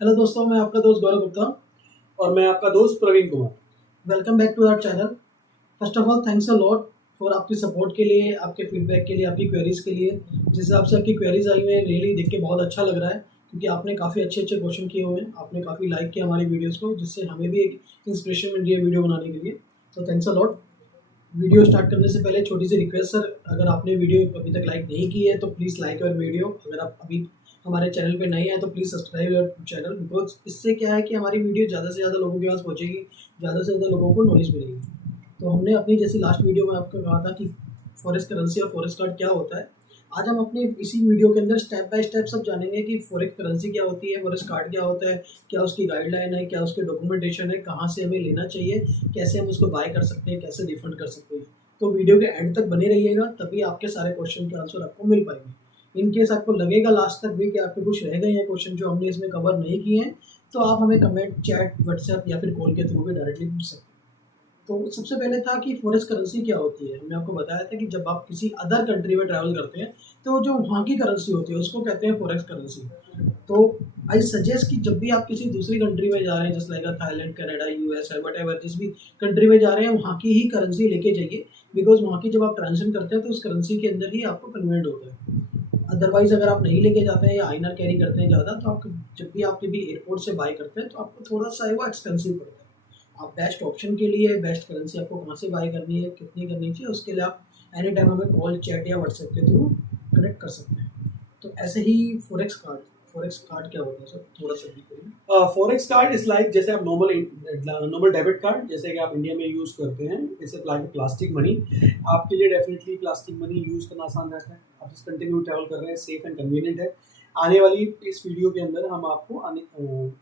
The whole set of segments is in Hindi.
हेलो दोस्तों, मैं आपका दोस्त गौरव गुप्ता। और मैं आपका दोस्त Praveen Kumar. Welcome back to our channel. First of all thanks a lot for आपकी सपोर्ट के लिए, आपके फीडबैक के लिए, आपकी क्वेरीज़ के लिए। जिस हिसाब से आपकी क्वेरीज़ आई हुई हैं, रियली देख के बहुत अच्छा लग रहा है, क्योंकि आपने काफ़ी अच्छे अच्छे क्वेश्चन किए हुए हैं। आपने काफ़ी लाइक किया हमारी वीडियोज़ को, जिससे हमें भी एक इंस्पिरेशन मिल रही है वीडियो बनाने के लिए। तो thanks a lot. Video start करने से पहले छोटी सी रिक्वेस्ट सर, अगर आपने वीडियो अभी तक लाइक नहीं की है तो प्लीज़ लाइक योर वीडियो। अगर आप अभी हमारे चैनल पे नए हैं तो please subscribe your channel, because इससे क्या है कि हमारी वीडियो ज़्यादा से ज़्यादा लोगों के पास पहुँचेगी, ज़्यादा से ज़्यादा लोगों को नॉलेज मिलेगी। तो हमने अपनी जैसी लास्ट वीडियो में आपको कहा था कि फॉरेक्स करेंसी और फॉरेक्स कार्ड क्या होता है। आज हम अपने इसी वीडियो के अंदर स्टेप बाय स्टेप सब जानेंगे कि फॉरेक्स करेंसी क्या होती है, फॉरेक्स कार्ड क्या होता है, क्या उसकी गाइडलाइन है, क्या उसके डॉक्यूमेंटेशन है, कहाँ से हमें लेना चाहिए, कैसे हम उसको बाय कर सकते हैं, कैसे रिफंड कर सकते हैं। तो वीडियो के एंड तक बने रहिएगा, तभी आपके सारे क्वेश्चन के आंसर आपको मिल पाएंगे। इन केस आपको लगेगा लास्ट तक भी कि आपके कुछ रह गए हैं क्वेश्चन जो हमने इसमें कवर नहीं किए हैं, तो आप हमें कमेंट, चैट, व्हाट्सएप या फिर कॉल के थ्रू भी डायरेक्टली पूछ सकते हैं। तो सबसे पहले था कि फॉरेक्स करेंसी क्या होती है। हमने आपको बताया था कि जब आप किसी अदर कंट्री में ट्रैवल करते हैं तो जो वहाँ की करेंसी होती है उसको कहते हैं फॉरेक्स करेंसी। तो आई सजेस्ट कि जब भी आप किसी दूसरी कंट्री में जा रहे हैं, जैसे लाइक थाईलैंड, कनाडा, यूएस है, वट एवर, जिस भी कंट्री में जा रहे हैं वहाँ की ही करेंसी लेके जाइए। बिकॉज वहाँ की जब आप ट्रांजेक्शन करते हैं तो उस करेंसी के अंदर ही आपको कन्वर्ट होता है। अदरवाइज अगर आप नहीं लेके जाते हैं या आईनर कैरी करते हैं ज़्यादा, तो आप जब भी आप कभी एयरपोर्ट से बाय करते हैं तो आपको थोड़ा सा है वो एक्सपेंसिव पड़ता है। आप बेस्ट ऑप्शन के लिए बेस्ट करेंसी आपको कहाँ से बाय करनी है, कितनी करनी चाहिए, उसके लिए आप एनी टाइम हमें कॉल, चैट या व्हाट्सएप के थ्रू कनेक्ट कर सकते हैं। तो ऐसे ही फॉरेक्स कार्ड क्या होता है सर, थोड़ा सा भी करिए। फॉरेक्स कार्ड इज लाइक जैसे आप नॉर्मल डेबिट कार्ड जैसे कि आप इंडिया में यूज़ करते हैं, इट्स लाइक प्लास्टिक मनी। आपके लिए डेफिनेटली प्लास्टिक मनी यूज़ करना आसान रहता है। आप जिस कंट्री में ट्रैवल कर रहे हैं सेफ एंड कन्वीनियंट है। आने वाली इस वीडियो के अंदर हम आपको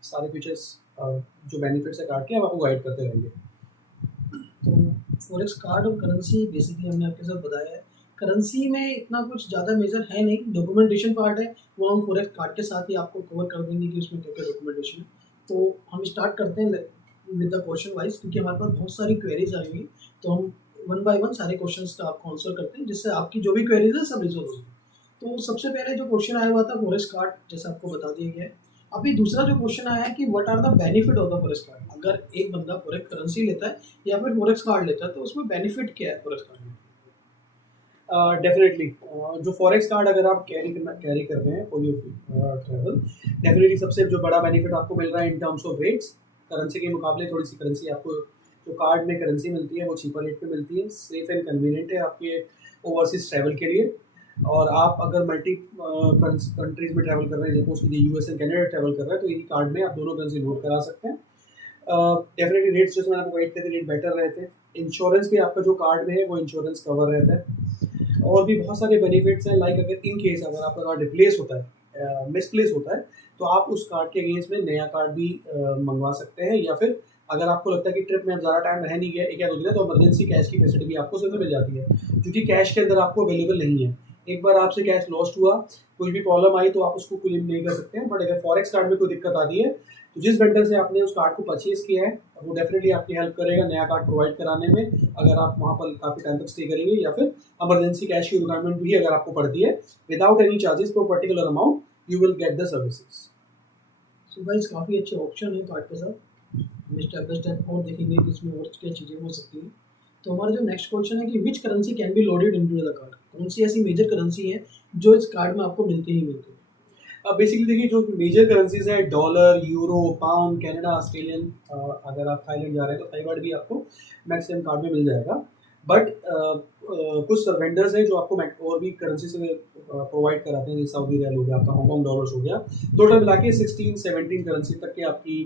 सारे फीचर्स, जो बेनिफिट्स है कार्ड के, हम आपको गाइड करते रहेंगे। तो फॉरेक्स कार्ड और करेंसी बेसिकली हमने आपके साथ बताया है। करेंसी में इतना कुछ ज़्यादा मेजर है नहीं, डॉक्यूमेंटेशन पार्ट है वो हम फॉरेक्स कार्ड के साथ ही आपको कवर कर देंगे कि उसमें क्या क्या डॉक्यूमेंटेशन है। तो हम स्टार्ट करते हैं विद द क्वेश्चन वाइज, क्योंकि हमारे पास बहुत सारी क्वेरीज आई हुई। तो हम वन बाय वन सारे क्वेश्चन का आपको आंसर करते हैं, जिससे आपकी जो भी क्वेरीज है सब रिजोल्व हो जाए। तो सबसे पहले जो क्वेश्चन आया हुआ था फॉरेक्स कार्ड, जैसे आपको बता दिया गया है। अभी दूसरा जो क्वेश्चन आया है कि what are the benefit of the forex card. अगर एक बंदा फॉरेक्स करेंसी लेता है या फिर फॉरेक्स कार्ड लेता है तो उसमें बेनिफिट क्या है फॉरेक्स कार्ड में। डेफिनेटली जो फॉरेक्स कार्ड अगर आप कैरी करते हैं फॉर योर ट्रैवल, डेफिनेटली सबसे जो बड़ा बेनिफिट आपको मिल रहा है in terms of rates. Currency के मुकाबले थोड़ी सी करेंसी आपको, जो कार्ड में करेंसी मिलती है वो चीपर रेट पे मिलती है। सेफ एंड कन्वीनियंट है आपके ओवरसीज ट्रैवल के लिए। और आप अगर मल्टी कंट्रीज में ट्रैवल कर रहे हैं, सपोज कि यूएस एंड कनाडा ट्रैवल कर रहे हैं, तो इसी कार्ड में आप दोनों करेंसी नोट करा सकते हैं। डेफिनेटली रेट्स जैसे मैंने आपको गाइड किए थे, रेट बेटर रहते हैं। इंश्योरेंस भी आपका जो कार्ड में है वो इंश्योरेंस कवर रहता है। और भी बहुत सारे बेनिफिट्स हैं, लाइक अगर इन केस अगर आपका कार्ड रिप्लेस होता है, मिसप्लेस होता है, तो आप उस कार्ड के अगेंस्ट में नया कार्ड भी मंगवा सकते हैं। या फिर अगर आपको लगता है कि ट्रिप में आप ज़्यादा टाइम रह नहीं गया, एक या दो दिन, तो इमरजेंसी कैश की फैसिलिटी भी आपको उसमें मिल जाती है, जो कि कैश के अंदर आपको अवेलेबल नहीं है। एक बार आपसे कैश लॉस्ट हुआ, कोई भी प्रॉब्लम आई, तो आप उसको क्लेम नहीं कर सकते हैं। बट अगर फॉरेक्स कार्ड में कोई दिक्कत आती है, तो जिस वेंडर से आपने उस कार्ड को परचेज किया है वो डेफिनेटली आपकी हेल्प करेगा नया कार्ड प्रोवाइड कराने में, अगर आप वहाँ पर काफ़ी टाइम तक स्टे करेंगे, या फिर इमरजेंसी कैश की रिक्वायरमेंट भी अगर आपको पड़ती है without any charges for particular amount, you will get the services. So guys काफ़ी अच्छे ऑप्शन है कार्ड के साथ। हम स्टेप बाय स्टेप और देखेंगे कि इसमें और क्या चीज़ें हो सकती हैं। तो हमारा जो नेक्स्ट क्वेश्चन है कि which currency can be loaded into the card. कौन सी ऐसी मेजर करेंसी है जो इस कार्ड में आपको मिलती ही मिलती है। अब बेसिकली देखिए, जो मेजर करेंसीज है dollar, euro, pound, Canada, Australian, अगर आप थाईलैंड जा रहे हैं तो थाई बार्ट भी आपको मैक्सिमम कार्ड में मिल जाएगा। बट कुछ वेंडर्स हैं जो आपको और भी करेंसी से प्रोवाइड कराते हैं, जैसे सऊदी रियाल हो गया, आपका हांगकॉन्ग डॉलर्स हो गया। टोटल मिला के 16-17 करेंसी तक के आपकी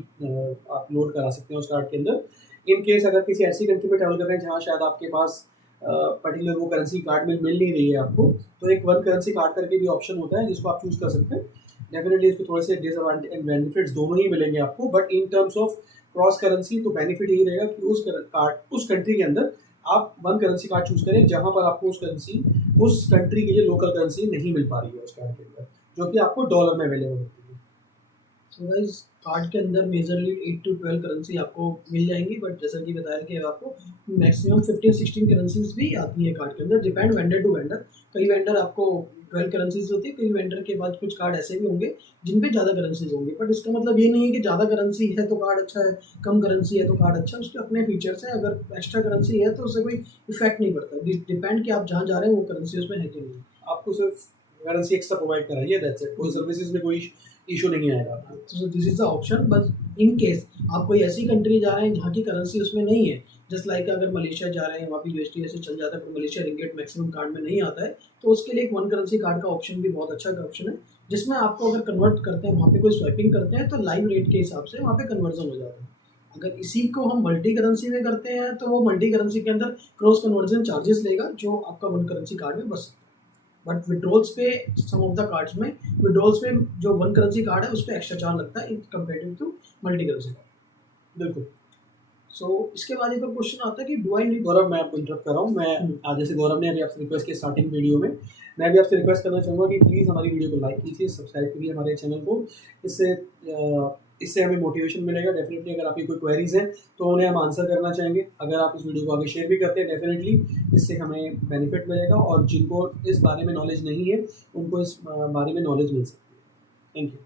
आप लोड करा सकते हैं उस कार्ड के अंदर। इन केस अगर किसी ऐसी कंट्री में ट्रैवल कर रहे हैं जहाँ शायद आपके पास पर्टिकुलर वो करेंसी कार्ड में मिल नहीं रही है आपको, तो एक वन करेंसी कार्ड करके भी ऑप्शन होता है जिसको आप चूज कर सकते हैं। डेफिनेटली इसको थोड़े से डिसएडवांटेज एंड बेनिफिट्स दोनों ही मिलेंगे आपको, but in terms of cross currency तो बेनिफिट यही रहेगा कि उस कंट्री के अंदर आप वन करेंसी कार्ड चूज करें जहां पर आपको उस कंट्री के लिए लोकल करेंसी नहीं मिल पा रही है उस कार्ड के अंदर, जो कि आपको डॉलर में अवेलेबल होती है। सो गाइस कार्ड के अंदर मेजरली 8 टू 12 करेंसी आपको मिल जाएंगी, बट जैसा कि बताया कि आपको मैक्सिमम 15-16 करेंसीज भी आती है कार्ड के अंदर, डिपेंड वेंडर टू वेंडर। कई वेंडर आपको 12 करेंसीज होती है, कई वेंडर के बाद कुछ कार्ड ऐसे भी होंगे जिन पे ज़्यादा करेंसीज होंगी, बट इसका मतलब ये नहीं है कि ज़्यादा करेंसी है तो कार्ड अच्छा है, कम करेंसी है तो कार्ड अच्छा है। उसके अपने फीचर्स हैं, अगर एक्स्ट्रा करेंसी है तो उससे कोई इफेक्ट नहीं पड़ता, डिपेंड कि आप जहाँ जा रहे हैं वो करेंसी उसमें है कि नहीं। आपको सिर्फ करेंसी एक्स्ट्रा प्रोवाइड कराइए, दैट्स इट। कोई सर्विसेज में कोई इशू नहीं आएगा आपको। तो दिस इज द ऑप्शन, बस इन केस आप कोई ऐसी कंट्री जा रहे हैं जहाँ की करेंसी उसमें नहीं है, जस्ट लाइक अगर मलेशिया जा रहे हैं वहाँ पे यूएसडी ऐसे चल जाता है, पर मलेशिया रिंगेट मैक्सिमम कार्ड में नहीं आता है, तो उसके लिए एक वन करेंसी कार्ड का ऑप्शन भी बहुत अच्छा ऑप्शन है, जिसमें आपको अगर कन्वर्ट करते हैं वहाँ पे कोई स्वैपिंग करते हैं तो लाइव रेट के हिसाब से वहाँ पे कन्वर्जन हो जाता है। अगर इसी को हम मल्टी करेंसी में करते हैं तो वो मल्टी करेंसी के अंदर क्रॉस कन्वर्जन चार्जेस लेगा, जो आपका वन करेंसी कार्ड में बस। बट विड्रॉल्स पे सम ऑफ द कार्ड्स में, विड्रॉल्स पे जो वन करेंसी कार्ड है उस पर एक्स्ट्रा चार्ज लगता है in comparative to multi currency card. बिल्कुल। सो इसके बाद एक और क्वेश्चन आता है कि डू आई नीड। गौरव, मैं आपको इंटरप्ट कर रहा हूँ। मैं आज जैसे गौरव ने अभी आपसे रिक्वेस्ट की स्टार्टिंग वीडियो में, मैं भी आपसे रिक्वेस्ट करना चाहूँगा कि प्लीज़ हमारी वीडियो को लाइक कीजिए, सब्सक्राइब कीजिए हमारे चैनल को। इससे हमें मोटिवेशन मिलेगा डेफिनेटली। अगर आपकी कोई क्वेरीज हैं तो उन्हें हम आंसर करना चाहेंगे। अगर आप इस वीडियो को आगे शेयर भी करते हैं डेफिनेटली इससे हमें बेनिफिट मिलेगा, और जिनको इस बारे में नॉलेज नहीं है उनको इस बारे में नॉलेज मिल सकती है। Thank you.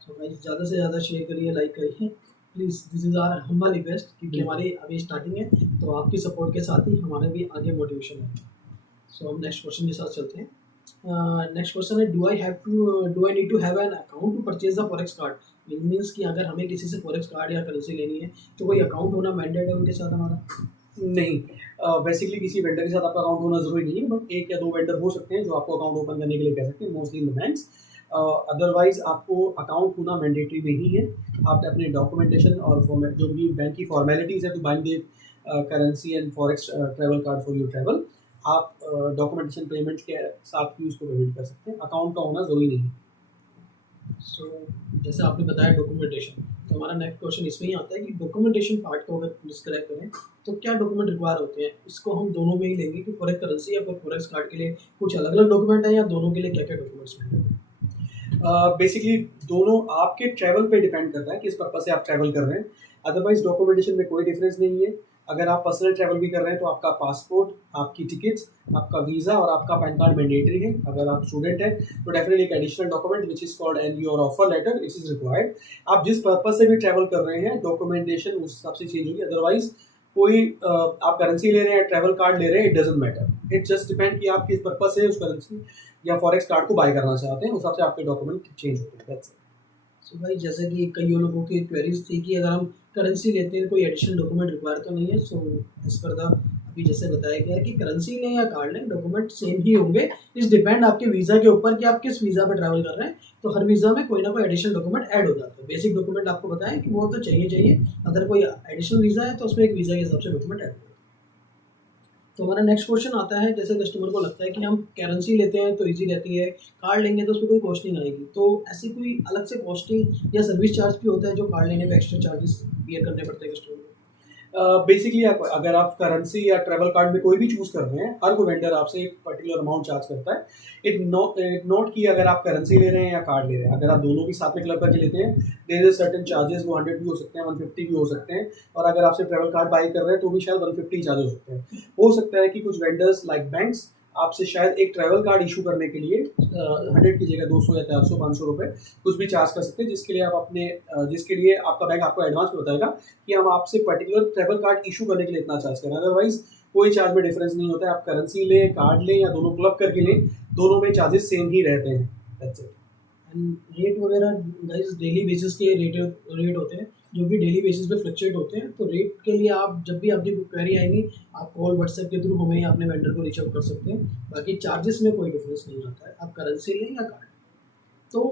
सो गाइस ज़्यादा से ज़्यादा शेयर करिए, लाइक करिए please, this is our humble request, क्योंकि हमारी अभी स्टार्टिंग है, तो आपकी सपोर्ट के साथ ही हमारे भी आगे मोटिवेशन है। सो हम नेक्स्ट क्वेश्चन के साथ चलते हैं। नेक्स्ट क्वेश्चन है, do I need to have an account to purchase the forex card. Means कि अगर हमें किसी से फॉरेक्स कार्ड या करेंसी लेनी है तो कोई अकाउंट होना मैंडेट है उनके साथ हमारा? नहीं, बेसिकली किसी वेंडर के साथ आपका अकाउंट होना ज़रूरी नहीं है, बट एक या दो वेंडर हो सकते हैं जो आपको अकाउंट ओपन करने के लिए कह सकते हैं, mostly in the banks. Otherwise आपको अकाउंट होना मैंडेटरी नहीं है। आप अपने डॉक्यूमेंटेशन और फॉर्मेट जो भी बैंक की फॉर्मेलिटीज़ है to buying the currency and forex travel card for your travel, आप डॉक्यूमेंटेशन पेमेंट के साथ भी उसको पेमेंट कर सकते हैं। अकाउंट का होना ज़रूरी नहीं है। सो जैसे आपने बताया डॉक्यूमेंटेशन, तो हमारा नेक्स्ट क्वेश्चन इसमें ही आता है कि डॉक्यूमेंटेशन पार्ट को अगर डिस्क्राइब करें तो क्या डॉक्यूमेंट रिक्वायर होते हैं। इसको हम दोनों में ही लेंगे कि फॉरेक्स करेंसी या फिर फॉरेक्स कार्ड के लिए कुछ अलग अलग डॉक्यूमेंट है, या दोनों के लिए क्या क्या डॉक्यूमेंट्स मिलेंगे? बेसिकली दोनों आपके ट्रैवल पे डिपेंड करता है, किस पर्पज से आप ट्रैवल कर रहे हैं। अदरवाइज डॉक्यूमेंटेशन में कोई डिफरेंस नहीं है। अगर आप पर्सनल ट्रैवल भी कर रहे हैं तो आपका पासपोर्ट, आपकी टिकट्स, आपका वीज़ा और आपका पैन कार्ड मैंडेटरी है। अगर आप स्टूडेंट हैं तो डेफिनेटली एक additional document which is called and your offer letter, it is required. आप जिस पर्पज से भी ट्रैवल कर रहे हैं डॉक्यूमेंटेशन उस हिसाब से चेंज होगी। अदरवाइज कोई आप करेंसी ले रहे हैं, ट्रैवल कार्ड ले रहे हैं, it doesn't matter. It just depend कि आप किस पर्पज से उस करेंसी या फॉरेक्स कार्ड को बाय करना चाहते हैं, उस हिसाब से आपके डॉक्यूमेंट चेंज होते हैं। That's it. सो भाई जैसे कि कई लोगों की क्वेरीज थी कि अगर हम करेंसी लेते हैं कोई एडिशनल डॉक्यूमेंट रिक्वायर तो नहीं है। सो एज पर द अभी जैसे बताया गया है कि करेंसी लें या कार्ड लें डॉक्यूमेंट सेम ही होंगे। इस डिपेंड आपके वीज़ा के ऊपर कि आप किस वीज़ा पे ट्रैवल कर रहे हैं, तो हर वीज़ा में कोई ना कोई एडिशनल डॉक्यूमेंट ऐड हो जाता है। बेसिक डॉक्यूमेंट आपको बताएं कि वो तो चाहिए, अगर कोई एडिशनल वीज़ा है तो उसमें एक वीज़ा के हिसाब से डॉक्यूमेंट ऐड होगा। तो हमारा नेक्स्ट क्वेश्चन आता है, जैसे कस्टमर को लगता है कि हम करेंसी लेते हैं तो इजी रहती है, कार्ड लेंगे तो उसमें कोई कॉस्टिंग आएगी, तो ऐसी कोई अलग से कॉस्टिंग या सर्विस चार्ज भी होता है जो कार्ड लेने पे एक्स्ट्रा चार्जेस बियर करने पड़ते हैं कस्टमर को? बेसिकली अगर आप करेंसी या ट्रैवल कार्ड में कोई भी चूज़ कर रहे हैं, हर कोई वेंडर आपसे एक पर्टिकुलर अमाउंट चार्ज करता है। इट नोट कि अगर आप करेंसी ले रहे हैं या कार्ड ले रहे हैं, अगर आप दोनों भी साथ में क्लब करके लेते हैं देयर इज सर्टेन चार्जेस। वो 100 भी हो सकते हैं, 150 भी हो सकते हैं, और अगर आपसे ट्रैवल कार्ड बाई कर रहे हैं तो भी शायद 150 चार्ज हो सकते हैं। हो सकता है कि कुछ वेंडर्स लाइक बैंक्स आपसे शायद एक ट्रैवल कार्ड इशू करने के लिए 100 की जगह 200 या 400 500 रुपये कुछ भी चार्ज कर सकते हैं, जिसके लिए आपका बैंक आपको एडवांस में बताएगा कि हम आपसे पर्टिकुलर ट्रैवल कार्ड इशू करने के लिए इतना चार्ज करें। अदरवाइज कोई चार्ज में डिफरेंस नहीं होता है। आप करेंसी लें, कार्ड लें या दोनों क्लब करके लें, दोनों में चार्जेस सेम ही रहते हैं। That's it. एंड रेट वगैरह गाइस डेली बेसिस के रेट होते हैं जो कि डेली बेसिस पे फ्लक्चुएट होते हैं। तो रेट के लिए आप जब भी आपकी क्वेरी आएंगी आप कॉल व्हाट्सएप के थ्रू हमें या अपने वेंडर को रीच आउट कर सकते हैं। बाकी चार्जेस में कोई डिफरेंस नहीं आता है, आप करेंसी लें या कार्ड। तो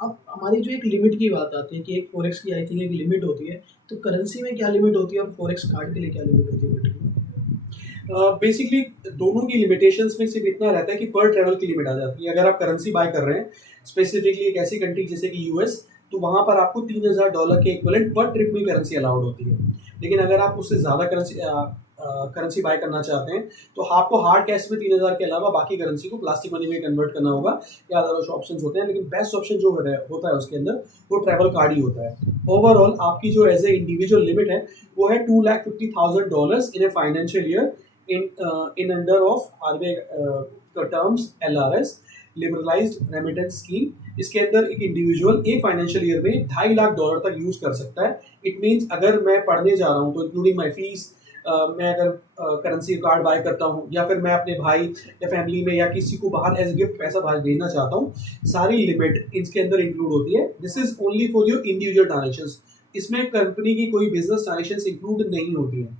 अब हमारी जो एक लिमिट की बात आती है कि एक फॉरेक्स की आई थिंक एक लिमिट होती है, तो करेंसी में क्या लिमिट होती है और फॉरेक्स कार्ड के लिए क्या लिमिट होती है? बेसिकली दोनों की लिमिटेशंस में सिर्फ इतना रहता है कि पर ट्रैवल की लिमिट आ जाती है। अगर आप करेंसी बाय कर रहे हैं स्पेसिफिकली एक ऐसी कंट्री जैसे कि यूएस, तो वहाँ पर आपको $3000 के इक्विवेलेंट पर ट्रिप में करेंसी अलाउड होती है। लेकिन अगर आप उससे ज़्यादा करेंसी करेंसी बाय करना चाहते हैं तो आपको हार्ड कैश में 3000 के अलावा बाकी करेंसी को प्लास्टिक मनी में कन्वर्ट करना होगा, या अदर ऑप्शंस होते हैं, लेकिन बेस्ट ऑप्शन जो होता है उसके अंदर वो ट्रैवल कार्ड ही होता है। ओवरऑल आपकी जो एज ए इंडिविजुअल लिमिट है वो है $250,000 in a financial year in under of RBI terms LRS liberalised remittance scheme. इसके अंदर एक इंडिविजुअल एक फाइनेंशियल ईयर में $2.5 लाख तक यूज कर सकता है। इट मीन्स अगर मैं पढ़ने जा रहा हूँ तो इंक्लूडिंग माई फीस, मैं अगर करेंसी कार्ड बाय करता हूँ, या फिर मैं अपने भाई या फैमिली में या किसी को बाहर एज गिफ्ट पैसा बाहर भेजना चाहता हूँ, सारी लिमिट इसके अंदर इंक्लूड होती है। This is only for your individual transactions. इसमें कंपनी की कोई बिजनेस ट्रांजेक्शंस इंक्लूड नहीं होती हैं।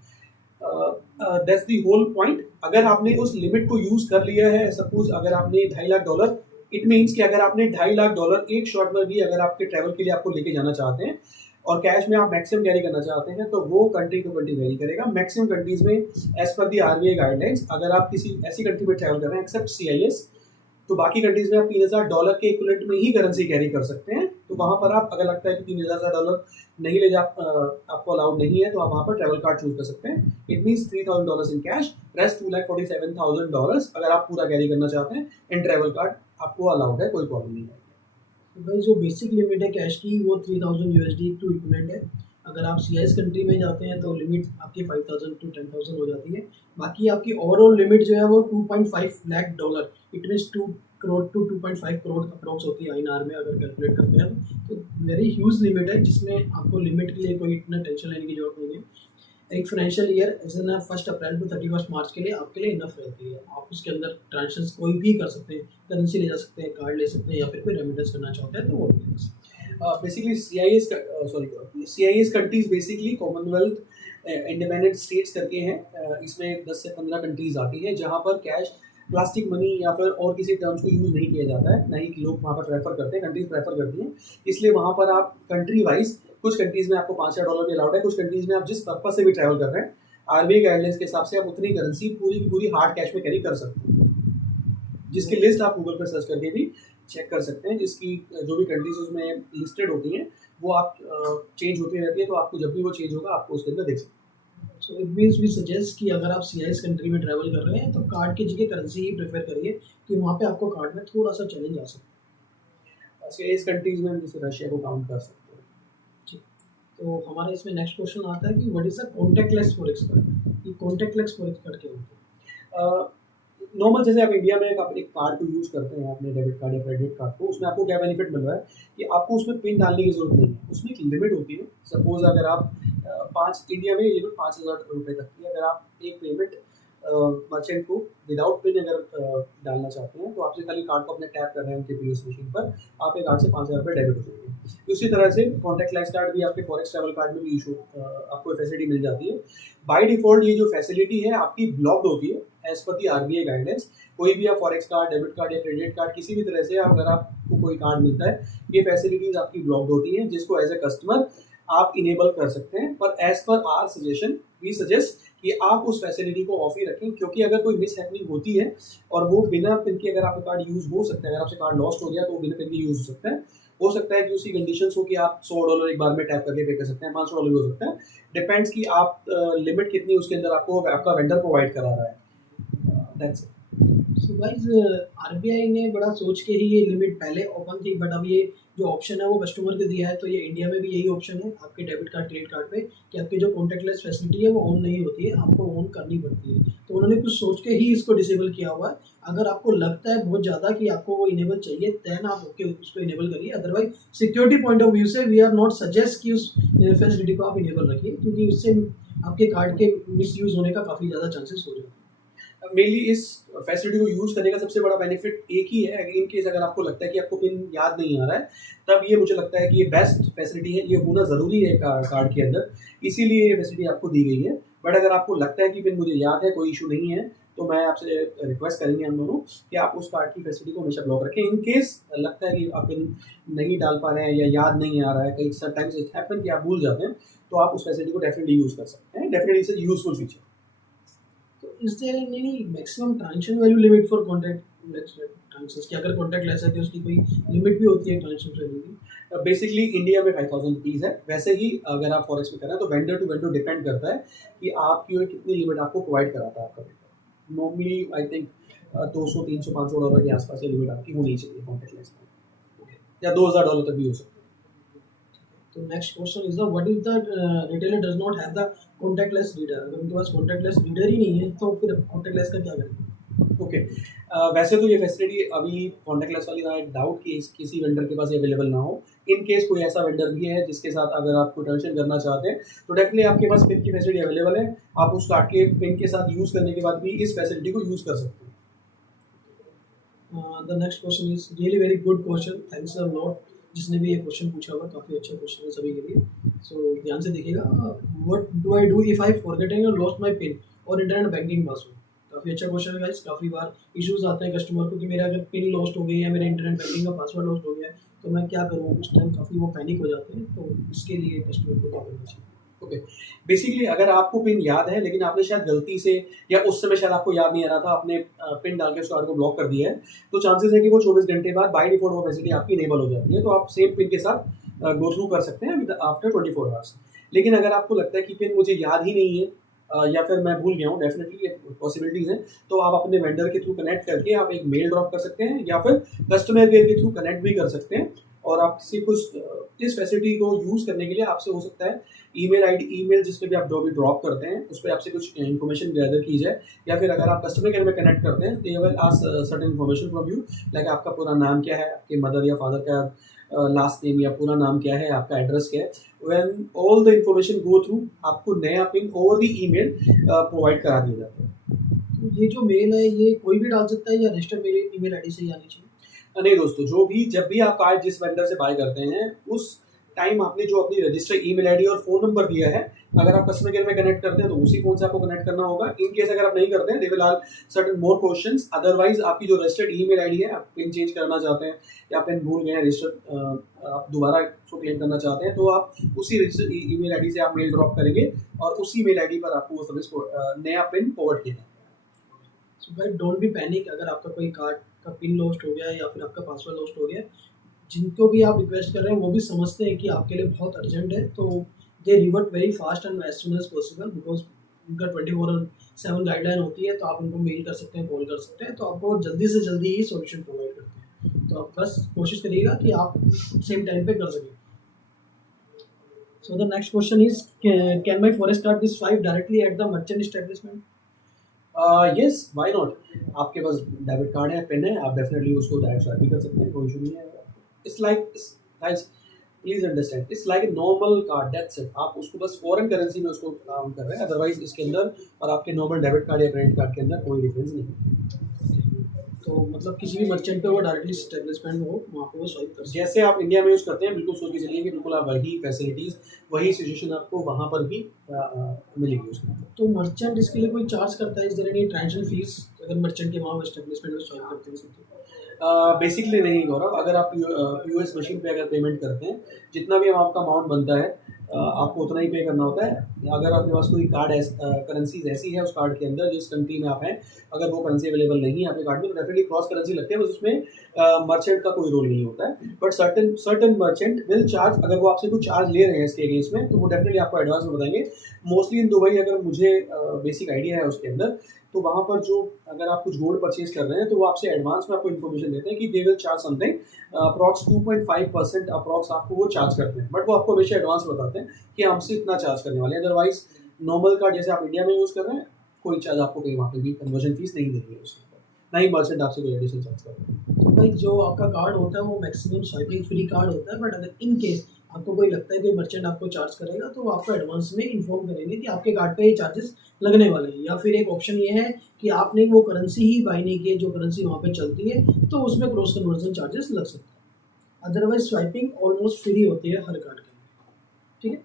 That's the whole point. अगर आपने उस लिमिट को यूज कर लिया है, सपोज अगर आपने $2.5 लाख, इट मीन्स कि अगर आपने $2.5 एक शॉट में भी अगर आपके ट्रैवल के लिए आपको लेके जाना चाहते हैं और कैश में आप मैक्सिमम कैरी करना चाहते हैं, तो वो कंट्री टू कंट्री वेरी करेगा। मैक्सिमम कंट्रीज में एज पर दी आरबीआई गाइडलाइंस, अगर आप किसी ऐसी कंट्री में ट्रैवल कर रहे हैं एक्सेप्ट CIS, तो बाकी कंट्रीज में आप $3000 के इक्विवेलेंट में ही करेंसी कैरी कर सकते हैं। तो वहाँ पर आप अगर लगता है कि $3000 नहीं ले जा आपको अलाउड नहीं है, तो आप वहाँ पर ट्रैवल कार्ड चूज कर सकते हैं। It means $3000 in cash, rest $2,47,000 अगर आप पूरा कैरी करना चाहते हैं, इन ट्रैवल कार्ड आपको अलाउड है, कोई प्रॉब्लम नहीं है। तो भाई जो बेसिक लिमिट है कैश की वो $3000 टू इक्विवेलेंट है। अगर आप CIS कंट्री में जाते हैं तो लिमिट आपकी 5000 टू 10,000 हो जाती है। बाकी आपकी ओवरऑल लिमिट जो है वो $2.5 lakh, it means 2 crore to 2.5 crore approx होती है INR में अगर कैलकुलेट करते हैं तो वेरी ह्यूज लिमिट है, जिसमें आपको लिमिट के लिए कोई इतना टेंशन लेने की जरूरत नहीं है। एक financial year as an 1 April to 31 March के लिए आपके लिए इनफ रहती है। आप उसके अंदर ट्रांजेक्शन कोई भी कर सकते हैं, करेंसी ले जा सकते हैं, कार्ड ले सकते हैं, या फिर कोई रेमिटेंस करना चाहते हैं तो वो भी ले सकते हैं। Basically CIS countries basically Commonwealth independent states करके हैं। इसमें 10 से 15 कंट्रीज आती हैं जहाँ पर कैश, प्लास्टिक मनी या फिर और किसी टर्म्स को यूज़ नहीं किया जाता है, ना ही लोग वहाँ पर प्रेफर करते हैं, कंट्रीज प्रेफर करती हैं। इसलिए वहाँ पर आप कंट्री वाइज, कुछ कंट्रीज में आपको $5,000 भी अलाउड है, कुछ कंट्रीज में आप जिस पर्पज से भी ट्रैवल कर रहे हैं, आरबीआई गाइडलाइंस के हिसाब से आप उतनी करेंसी पूरी की पूरी हार्ड कैश में कैरी कर सकते हैं, जिसकी लिस्ट आप गूगल पर सर्च करके भी चेक कर सकते हैं। जिसकी जो भी कंट्रीज उसमें लिस्टेड होती हैं वो आप चेंज होती रहती है, तो आपको जब भी वो चेंज होगा आपको उसके अंदर देख सकते हैं। So it means we suggest कि अगर आप CIS कंट्री में ट्रैवल कर रहे हैं तो कार्ड की जगह करेंसी ही प्रेफर करिए, कि वहाँ पे आपको कार्ड में थोड़ा सा चैलेंज आ सकता है। CIS कंट्रीज में हम जैसे रशिया को काउंट कर सकते हैं। ठीक, तो हमारा इसमें नेक्स्ट क्वेश्चन आता है कि what is a contactless forex card. ये कॉन्टैक्टलेस फॉरेक्स कार्ड क्या होता है? नॉर्मल जैसे आप इंडिया में एक कार्ड को यूज़ करते हैं, अपने डेबिट कार्ड या क्रेडिट कार्ड को, उसमें आपको क्या बेनिफिट मिल रहा है कि आपको उसमें पिन डालने की जरूरत नहीं है। उसमें एक लिमिट होती है। सपोज अगर आप इंडिया में लिमिट ₹5000 तक की, अगर आप एक पेमेंट मर्चेंट को विदाउट पिन अगर डालना चाहते हैं, तो आपसे खाली कार्ड को अपने टैप कर रहे हैं उनके POS मशीन पर, आपके कार्ड से ₹5000 डेबिट हो जाएंगे। उसी तरह से कॉन्टैक्टलेस कार्ड भी आपके फॉरेक्स ट्रैवल कार्ड में भी इशू आपको फैसिलिटी मिल जाती है। बाय डिफॉल्ट ये जो फैसिलिटी है आपकी ब्लॉक्ड होती है एज पर दी आरबीआई गाइडेंस। कोई भी आप फॉरेक्स कार्ड, डेबिट कार्ड या क्रेडिट कार्ड किसी भी तरह से अगर आपको कोई कार्ड मिलता है, ये फैसिलिटीज आपकी ब्लॉक्ड होती हैं, जिसको एज ए कस्टमर आप इनेबल कर सकते हैं। पर as per are suggestion we suggest कि आप उस फैसिलिटी को ऑफ ही रखें, क्योंकि अगर कोई मिस हैपनिंग होती है और वो बिना पिन के अगर आपका कार्ड यूज हो सकता है, अगर आपसे कार्ड लॉस्ट हो गया तो वो बिना पिन के यूज हो सकता है कि उसी कंडीशंस हो कि आप $100 एक बार में टैप करके पे कर सकते हैं, $500 भी हो सकता है। डिपेंड्स कि आप लिमिट कितनी उसके अंदर आपको आपका वेंडर प्रोवाइड करा रहा है। That's it. So guys RBI ने बड़ा सोच के ही ये लिमिट पहले ओपन थी, बट अब ये जो ऑप्शन है वो कस्टमर को दिया है, तो ये इंडिया में भी यही ऑप्शन है आपके डेबिट कार्ड, क्रेडिट कार्ड पे, कि आपकी जो कॉन्टैक्टलेस फैसिलिटी है वो ऑन नहीं होती है, आपको ऑन करनी पड़ती है। तो उन्होंने कुछ सोच के ही इसको डिसेबल किया हुआ है। अगर आपको लगता है बहुत ज़्यादा कि आपको वो इनेबल चाहिए, देन आप ओके उसको इनेबल करिए। Otherwise security point of view से वी आर नॉट सजेस्ट कि उस फैसिलिटी को आप इनेबल रखिए, क्योंकि उससे आपके कार्ड के मिसयूज होने का काफ़ी ज़्यादा चांसेस हो जाते हैं। मेनली इस फैसिलिटी को यूज़ करने का सबसे बड़ा बेनिफिट एक ही है। इन केस अगर आपको लगता है कि आपको पिन याद नहीं आ रहा है, तब ये मुझे लगता है कि ये बेस्ट फैसिलिटी है, ये होना ज़रूरी है कार्ड के अंदर, इसीलिए ये फैसिलिटी आपको दी गई है। बट अगर आपको लगता है कि पिन मुझे याद है, कोई इशू नहीं है, तो मैं आपसे रिक्वेस्ट करेंगे हम दोनों कि आप उस कार्ड की फैसिलिटी को हमेशा ब्लॉक रखें। इन केस लगता है कि आप पिन नहीं डाल पा रहे हैं या याद नहीं आ रहा है, कई समटाइम्स इट हैपन कि आप भूल जाते हैं, तो आप उस फैसिलिटी को डेफिनेटली यूज़ कर सकते हैं। Definitely it's a useful feature. Is there any maximum transaction value limit for contract transaction की? अगर कॉन्टैक्ट लेस है तो उसकी कोई लिमिट भी होती है ट्रांजेक्शन वैल्यू की? बेसिकली इंडिया में 5000 रुपीज़ है। वैसे ही अगर आप फॉरेक्स में कर रहे हैं तो वेंडर टू वेंडर डिपेंड करता है कि आपकी वो कितनी लिमिट आपको प्रोवाइड कराता है आपका वेंडर। नॉर्मली आई थिंक 200, 300, $500 के आसपास ये लिमिट आपकी होनी चाहिए कॉन्टैक्ट लेस में, या $2000 तक भी हो सकता है। तो next question is the what is the retailer does not have the contactless reader? अगर उनके पास कॉन्टैक्टलेस रीडर ही नहीं है तो फिर कॉन्टैक्टलेस का क्या करेंगे? ओके, वैसे तो ये फैसिलिटी अभी कॉन्टैक्टलेस वाली ना, डाउट कि किसी वेंडर के पास अवेलेबल ना हो। इन केस कोई ऐसा वेंडर भी है जिसके साथ अगर आप कोई ट्रांजेक्शन करना चाहते हैं तो डेफिनेटली आपके पास पिन की फैसिलिटी अवेलेबल है। आप उस कार्ड के पिन के साथ यूज़ करने के बाद भी इस फैसिलिटी को यूज़ कर सकते हैं। The next question is really very good question, thanks a lot जिसने भी ये क्वेश्चन पूछा हुआ, काफ़ी अच्छा क्वेश्चन है सभी के लिए। सो ध्यान से देखिएगा। What do I do if I forgetting और लॉस्ट माय पिन और इंटरनेट बैंकिंग पासवर्ड? काफ़ी अच्छा क्वेश्चन है गाइस। काफ़ी बार इश्यूज आते हैं कस्टमर को कि मेरा अगर पिन लॉस्ट हो गई है, मेरा इंटरनेट बैंकिंग का पासवर्ड लॉस्ट हो गया है, तो मैं क्या करूँ? उस टाइम काफ़ी वो पैनिक हो जाते हैं। तो इसके लिए कस्टमर को क्या करना चाहिए? ओके, बेसिकली अगर आपको पिन याद है लेकिन आपने शायद गलती से या उस समय शायद आपको याद नहीं आ रहा था, आपने पिन डाल के उस कार्ड को ब्लॉक कर दिया है, तो चांसेस है कि वो 24 घंटे बाद बाय डिफॉल्ट वो फैसिलिटी आपकी इनेबल हो जाती है। तो आप सेम पिन के साथ गो थ्रू कर सकते हैं आफ्टर 24 आवर्स। लेकिन अगर आपको लगता है कि पिन मुझे याद ही नहीं है या फिर मैं भूल गया हूँ, डेफिनेटली ये पॉसिबिलिटीज़ हैं, तो आप अपने वेंडर के थ्रू कनेक्ट करके आप एक मेल ड्रॉप कर सकते हैं या फिर कस्टमर केयर के थ्रू कनेक्ट भी कर सकते हैं। और आपसे कुछ इस फैसिलिटी को यूज़ करने के लिए आपसे हो सकता है ईमेल जिस पे भी आप जो भी ड्रॉप करते हैं उस पर आपसे कुछ इन्फॉर्मेशन गैदर की जाए, या फिर अगर आप कस्टमर केयर में कनेक्ट करते हैं तो ये will ask certain information from you, like आपका पूरा नाम क्या है, आपके मदर या फादर का लास्ट नेम या पूरा नाम क्या है, आपका एड्रेस क्या है। When all the information go through, आपको नया pin over the email provide करा दिया जाता है। तो ये जो मेल है ये कोई भी डाल सकता है या रजिस्टर्ड मेल ईमेल आईडी से ही आनी चाहिए? नहीं दोस्तों, जब भी आप कार्ड जिस वेंडर से बाय करते हैं उस टाइम आपने जो अपनी रजिस्टर्ड ईमेल आईडी और फोन नंबर दिया है, अगर आप कस्टमर केयर में कनेक्ट करते हैं तो उसी फोन से आपको कनेक्ट करना होगा। इन केस अगर आप नहीं करते हैं, they will ask certain more questions. Otherwise आपकी जो रजिस्टर्ड ईमेल आईडी है, आप पिन चेंज करना चाहते हैं या पिन भूल गए हैं रजिस्टर्ड, आप दोबारा उसको क्लेम करना चाहते हैं, तो आप उसी रजिस्टर्ड ईमेल आईडी से आप मेल ड्रॉप करेंगे और उसी मेल आईडी पर आपको वो सर्विस नया पिन फॉरवर्ड किया जाएगा। So guys don't be panic अगर आपका कोई कार्ड का पिन लॉस्ट हो गया है या फिर आपका पासवर्ड लॉस्ट हो गया है। जिनको भी आप रिक्वेस्ट कर रहे हैं वो भी समझते हैं कि आपके लिए बहुत अर्जेंट है, तो they revert very fast and as soon as possible, because उनका 24/7 गाइडलाइन होती है। तो आप उनको मेल कर सकते हैं, कॉल कर सकते हैं, तो आपको जल्दी से जल्दी ही सॉल्यूशन प्रोवाइड करते हैं। तो आप बस कोशिश करिएगा कि आप सेम टाइम पे कर सकें। So the next question is can my forex card be swipe directly at the merchant establishment? Yes, why not. आपके पास डेबिट कार्ड है, पिन है, आप डेफिनेटली उसको डायरेक्ट स्वाइप भी कर सकते हैं, कोई इशू नहीं है। It's like, guys please understand, it's like a normal card, that's it. आप उसको बस फॉरेन करेंसी में उसको काउंट कर रहे हैं, अदरवाइज इसके अंदर और आपके नॉर्मल डेबिट कार्ड या क्रेडिट कार्ड के अंदर कोई डिफरेंस नहीं है। तो मतलब किसी भी मर्चेंट पे वो डायरेक्टली एस्टेब्लिशमेंट हो वहाँ पे वो स्वाइप कर सकते जैसे आप इंडिया में यूज़ करते हैं, बिल्कुल सोच के चलिए कि बिल्कुल आप वही फैसिलिटीज़, वही सिचुएशन आपको वहाँ पर भी मिलेगी उसमें। हैं। तो मर्चेंट इसके लिए कोई चार्ज करता है? Is there any transaction fees अगर मर्चेंट के वहाँ एस्टेब्लिशमेंट में स्वाइप करते हैं तो? बेसिकली नहीं गौरव, अगर आप यूएस मशीन पे अगर पेमेंट करते हैं, जितना भी आपका अमाउंट बनता है आपको उतना ही पे करना होता है। अगर आपके पास कोई कार्ड करेंसीज ऐसी है उस कार्ड के अंदर जिस कंट्री में आप हैं, अगर वो करेंसी अवेलेबल नहीं है आपके कार्ड में, तो डेफिनेटली क्रॉस करेंसी लगते हैं, बस उसमें मर्चेंट का कोई रोल नहीं होता है। But certain merchant will charge, अगर वो आपसे कुछ चार्ज ले रहे हैं इसके अगेंस्ट में, तो वो डेफिनेटली आपको एडवांस में बताएंगे। मोस्टली इन दुबई, अगर मुझे बेसिक आइडिया है उसके अंदर, तो वहाँ पर जो अगर आप कुछ गोल्ड परचेज कर रहे हैं तो वो आपसे एडवांस में आपको इन्फॉर्मेशन देते हैं कि they will charge something approx 2.5% approx आपको वो चार्ज करते हैं। बट वो आपको हमेशा एडवांस में बताते हैं कि हमसे इतना चार्ज करने वाले हैं। अदरवाइज नॉर्मल कार्ड जैसे आप इंडिया में यूज़ कर रहे हैं, कोई चार्ज आपको कहीं वहाँ पे भी कन्वर्जन फीस नहीं देनी है उसके ऊपर, ना ही मर्चेंट आपसे कोई एडिशनल चार्ज कर रहे हैं। तो भाई जो आपका कार्ड होता है वो मैक्सिमम स्वाइपिंग फ्री कार्ड होता है, बट अगर इन केस आपको कोई लगता है कि मर्चेंट आपको चार्ज करेगा तो वो आपको एडवांस में इन्फॉर्म करेंगे कि आपके कार्ड पे ये चार्जेस लगने वाले हैं। या फिर एक ऑप्शन ये है कि आपने वो करेंसी ही बाई नहीं की, जो करेंसी वहाँ पे चलती है, तो उसमें क्रॉस कन्वर्जन चार्जेस लग सकते हैं। अदरवाइज स्वाइपिंग ऑलमोस्ट फ्री होती है हर कार्ड के लिए। ठीक है।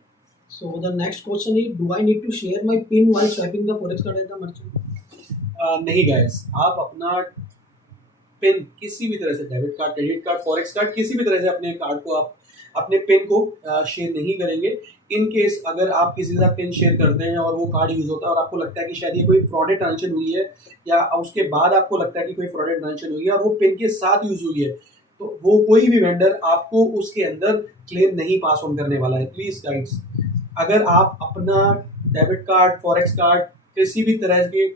So the next question is do I need to share my pin while swiping the forex card at the merchant? नहीं गाइस, आप अपना पिन किसी भी तरह से, debit card, credit card, forex card, किसी भी तरह से अपने कार्ड को आप अपने पिन को शेयर नहीं करेंगे। इन केस अगर आप किसी के साथ पिन शेयर करते हैं और वो कार्ड यूज होता है और आपको लगता है कि शायद ये कोई फ्रॉडेड ट्रांजेक्शन हुई है, या उसके बाद आपको लगता है कि कोई फ्रॉडेड ट्रांजेक्शन हुई है और वो पिन के साथ यूज हुई है, तो वो कोई भी वेंडर आपको उसके अंदर क्लेम नहीं पास ऑन करने वाला है। प्लीज गाइड्स, अगर आप अपना डेबिट कार्ड, फॉरेक्स कार्ड, किसी भी तरह के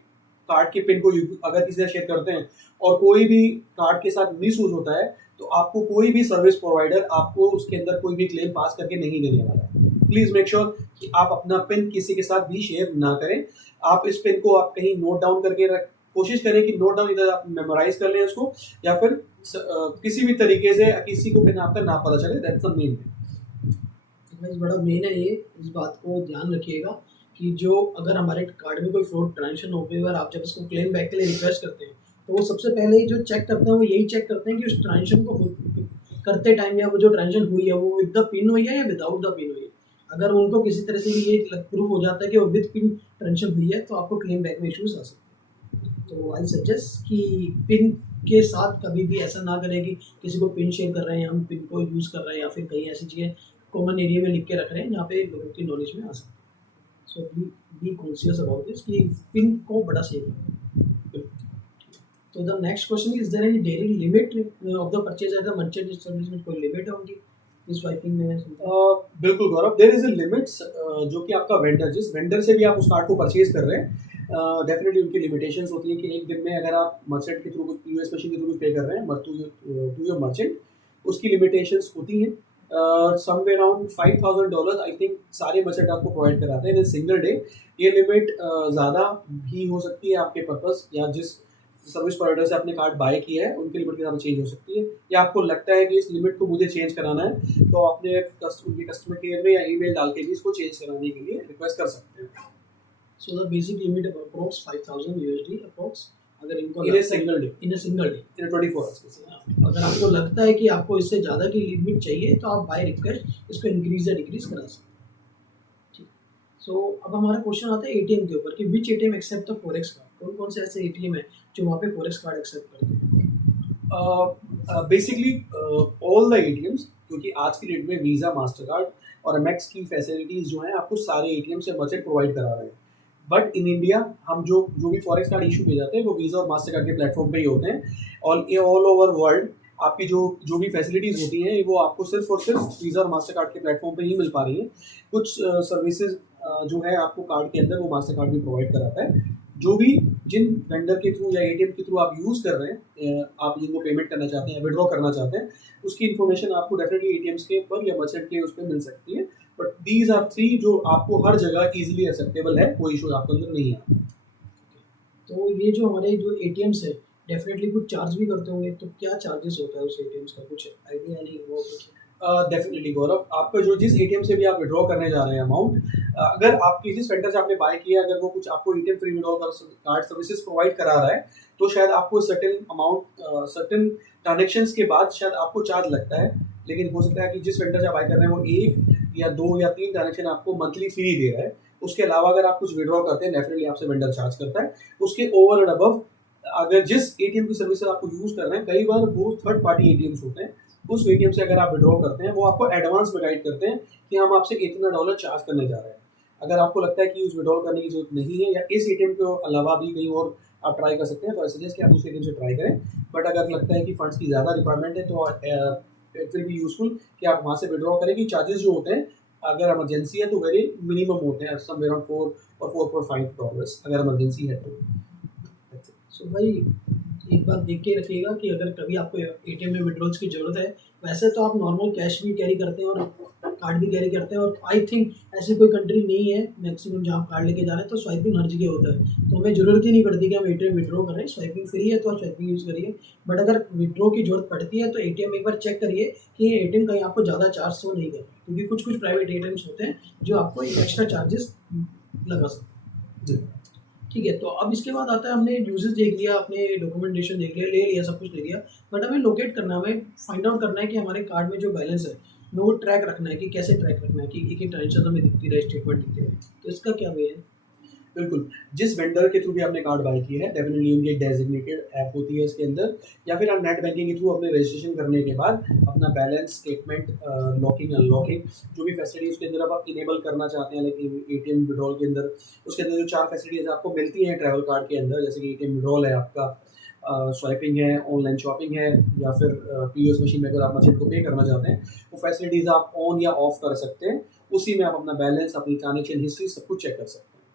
कार्ड के पिन को अगर किसी से शेयर करते हैं और कोई भी कार्ड के साथ मिस यूज होता है, तो आपको कोई भी सर्विस प्रोवाइडर आपको उसके अंदर कोई भी क्लेम पास करके नहीं देने वाला है। प्लीज मेक श्योर कि आप अपना पिन किसी के साथ भी शेयर ना करें। आप इस पिन को आप कहीं नोट डाउन करके कोशिश करें कि नोट डाउन, इधर आप मेमोराइज कर लें उसको, या फिर किसी भी तरीके से किसी को पिन आपका ना पता चले। That's the main thing. बड़ा मेन है ये, इस बात को ध्यान रखिएगा कि जो अगर हमारे कार्ड में कोई फ्रॉड ट्रांजेक्शन हो गई और आप जब इसको क्लेम बैक के लिए रिक्वेस्ट करते हैं, तो वो सबसे पहले जो चेक करते हैं वो यही चेक करते हैं कि उस ट्रांजेक्शन को करते टाइम या वो जो ट्रांजेक्शन हुई है वो विद द पिन हुई है या विदाउट द पिन हुई है। अगर उनको किसी तरह से भी ये प्रूफ हो जाता है कि वो विद पिन ट्रांजेक्शन हुई है, तो आपको क्लेम बैक में इश्यूज आ सकते हैं। तो आई सजेस्ट कि पिन के साथ कभी भी ऐसा ना करें कि किसी को पिन शेयर कर रहे हैं, हम पिन को यूज़ कर रहे हैं या फिर कहीं ऐसी चीज़ें कॉमन एरिया में लिख के रख रहे हैं जहाँ पे लोगों की नॉलेज में आ सकती है। So be conscious about this कि पिन को बड़ा सेफ है। तो the next question is there any daily limit of the purchase at the merchant establishment? कोई लिमिट होगी इस स्वाइपिंग में? बिल्कुल Gaurav, there is a limits जो कि आपका वेंडर, जिस वेंडर से भी आप उस कार्ड को परचेज कर रहे हैं, डेफिनेटली उनकी लिमिटेशंस होती है कि एक दिन में अगर आप मर्चेंट के थ्रू यूएस मशीन के थ्रू पे कर रहे हैं टू योर मर्चेंट, उसकी लिमिटेशंस होती हैं समवेयर अराउंड $5,000 आई थिंक सारे मर्चेंट आपको प्रोवाइड कराते हैं इन सिंगल डे। ये लिमिट ज़्यादा भी हो सकती है आपके पर्पस, या जिस सर्विस प्रोवाइडर से आपने कार्ड बाय किया है उनकी लिमिट के साथ चेंज हो सकती है, या आपको लगता है कि इस लिमिट को मुझे चेंज कराना है, तो आपने उनके कस्टमर केयर में या ईमेल डाल के भी इसको चेंज कराने के लिए रिक्वेस्ट कर सकते हैं। So the basic limit approx $5,000 approx, अगर इनको in a single day, in 24 hours. अगर आपको लगता है कि आपको इससे ज़्यादा की लिमिट चाहिए, तो आप बाय रिक्वेस्ट इसको इंक्रीज या डिक्रीज करा सकते हैं। ठीक। सो अब हमारा क्वेश्चन आता है एटीएम के ऊपर कि which ATM accept the forex card? कौन कौन से ऐसे एटीएम है जो वहाँ पे फॉरेक्स कार्ड एक्सेप्ट करते हैं? बेसिकली ऑल द एटीएम्स, क्योंकि आज की डेट में वीज़ा, मास्टर कार्ड और एमएक्स की फैसिलिटीज़ जो हैं आपको सारे एटीएम से मर्चेंट प्रोवाइड करा रहे हैं। बट इन इंडिया हम जो भी फॉरेक्स कार्ड इशू किए जाते हैं वो वीज़ा और मास्टर कार्ड के प्लेटफॉर्म पे ही होते हैं। ऑल ओवर वर्ल्ड आपकी जो भी फैसिलिटीज़ होती हैं वो आपको सिर्फ और सिर्फ वीज़ा और मास्टर कार्ड के प्लेटफॉर्म पे ही मिल पा रही हैं। कुछ सर्विसेज जो है आपको कार्ड के अंदर वो मास्टर कार्ड भी प्रोवाइड कराता है। जो भी जिन वेंडर के थ्रू या एटीएम के थ्रू आप यूज़ कर रहे हैं, आप जिनको पेमेंट करना चाहते हैं, विड्रॉ करना चाहते हैं, उसकी इन्फॉर्मेशन आपको डेफिनेटली एटीएम्स के ऊपर या मर्चेंट के उस पर मिल सकती है। बट दीज आर 3 जो आपको हर जगह इजीली एक्सेप्टेबल है, कोई इशू आपके अंदर नहीं आता। तो ये जो हमारे जो एटीएम्स है डेफिनेटली कुछ चार्ज भी करते होंगे, तो क्या चार्जेस होता है उस एटीएम्स का? कुछ आइडिया नहीं वो? डेफिनेटली गौरव, आपका जो जिस एटीएम से भी आप विड्रॉ करने जा रहे हैं अमाउंट, अगर आपकी जिस वेंडर से आपने बाय किया, अगर वो कुछ आपको ATM free withdraw card services provide करा रहा है, तो शायद आपको सर्टेन अमाउंट सर्टेन ट्रांजेक्शंस के बाद शायद आपको चार्ज लगता है। लेकिन हो सकता है कि जिस वेंडर से आप बाय कर रहे हैं वो 1 या 2 या 3 ट्रांजेक्शन आपको मंथली फ्री दे रहा है। उसके अलावा अगर आप कुछ विड्रॉ करते हैं, डेफिनेटली आपसे वेंडर चार्ज करता है। उसके ओवर एंड अबव अगर जिस एटीएम की सर्विसेज आपको यूज़ कर रहे हैं, कई बार वो थर्ड पार्टी एटीएम्स होते हैं, उस एटीएम से अगर आप विड्रॉ करते हैं वो आपको एडवांस में गाइड करते हैं कि हम आपसे इतना डॉलर चार्ज करने जा रहे हैं। अगर आपको लगता है कि उस विड्रॉ करने की जरूरत नहीं है या इस एटीएम के अलावा भी कहीं और आप ट्राई कर सकते हैं, तो आई सजेस्ट कि आप उस एटीएम से ट्राई करें। बट अगर लगता है कि फंड्स की ज़्यादा रिक्वायरमेंट है तो इट विल बी यूजफुल कि आप वहाँ से विड्रॉ करें। कि चार्जेस जो होते हैं अगर इमरजेंसी है तो वेरी मिनिमम होते हैं, समवेयर अराउंड $4 और $4.5 अगर इमरजेंसी है तो। सो भाई एक बात देख के रखिएगा कि अगर कभी आपको एटीएम में विड्रॉल्स की ज़रूरत है, वैसे तो आप नॉर्मल कैश भी कैरी करते हैं और कार्ड भी कैरी करते हैं, और आई थिंक ऐसी कोई कंट्री नहीं है मैक्सिमम जहाँ आप कार्ड लेके जा रहे हैं तो स्वाइपिंग हर जगह होता है, तो हमें ज़रूरत ही नहीं पड़ती कि हम एटीएम विड्रॉ करें। स्वाइपिंग फ्री है तो आप स्वाइपिंग यूज़ करिए। बट अगर विड्रॉ की जरूरत पड़ती है तो एटीएम एक बार चेक करिए कि ये एटीएम कहीं आपको ज़्यादा चार्ज तो नहीं कर रहा है, क्योंकि कुछ प्राइवेट एटीएम्स होते हैं जो आपको एक्स्ट्रा चार्जेस लगा सकते हैं। ठीक है, तो अब इसके बाद आता है हमने यूजेस देख लिया, अपने डॉक्यूमेंटेशन देख लिया, ले लिया, सब कुछ ले लिया, बट हमें लोकेट करना है, हमें फाइंड आउट करना है कि हमारे कार्ड में जो बैलेंस है हमें वो ट्रैक रखना है कि कैसे ट्रैक रखना है कि एक एक ट्रांजेक्शन हमें दिखती रहे, स्टेटमेंट दिखती रहे। तो इसका क्या वे है? बिल्कुल, जिस वेंडर के थ्रू भी आपने कार्ड बाय किया है, डेफ़िनिटली उनकी एक डेज़िग्नेटेड ऐप होती है इसके अंदर, या फिर आप नेट बैंकिंग के थ्रू अपने रजिस्ट्रेशन करने के बाद अपना बैलेंस स्टेटमेंट, लॉकिंग, अनलॉकिंग, जो भी फैसिलिटी उसके अंदर अब आप इनेबल करना चाहते हैं, लाइक एटीएम विड्रॉल के अंदर, उसके अंदर जो 4 फैसिलिटीज़ आपको मिलती हैं ट्रैवल कार्ड के अंदर, जैसे कि एटीएम विड्रॉल है आपका, स्वाइपिंग है, ऑनलाइन शॉपिंग है, या फिर पीओएस मशीन में अगर आप मर्चेंट को पे करना चाहते हैं, वो फैसिलिटीज़ आप ऑन या ऑफ कर सकते हैं। उसी में आप अपना बैलेंस, अपनी ट्रांज़ैक्शन हिस्ट्री सब कुछ चेक कर सकते हैं।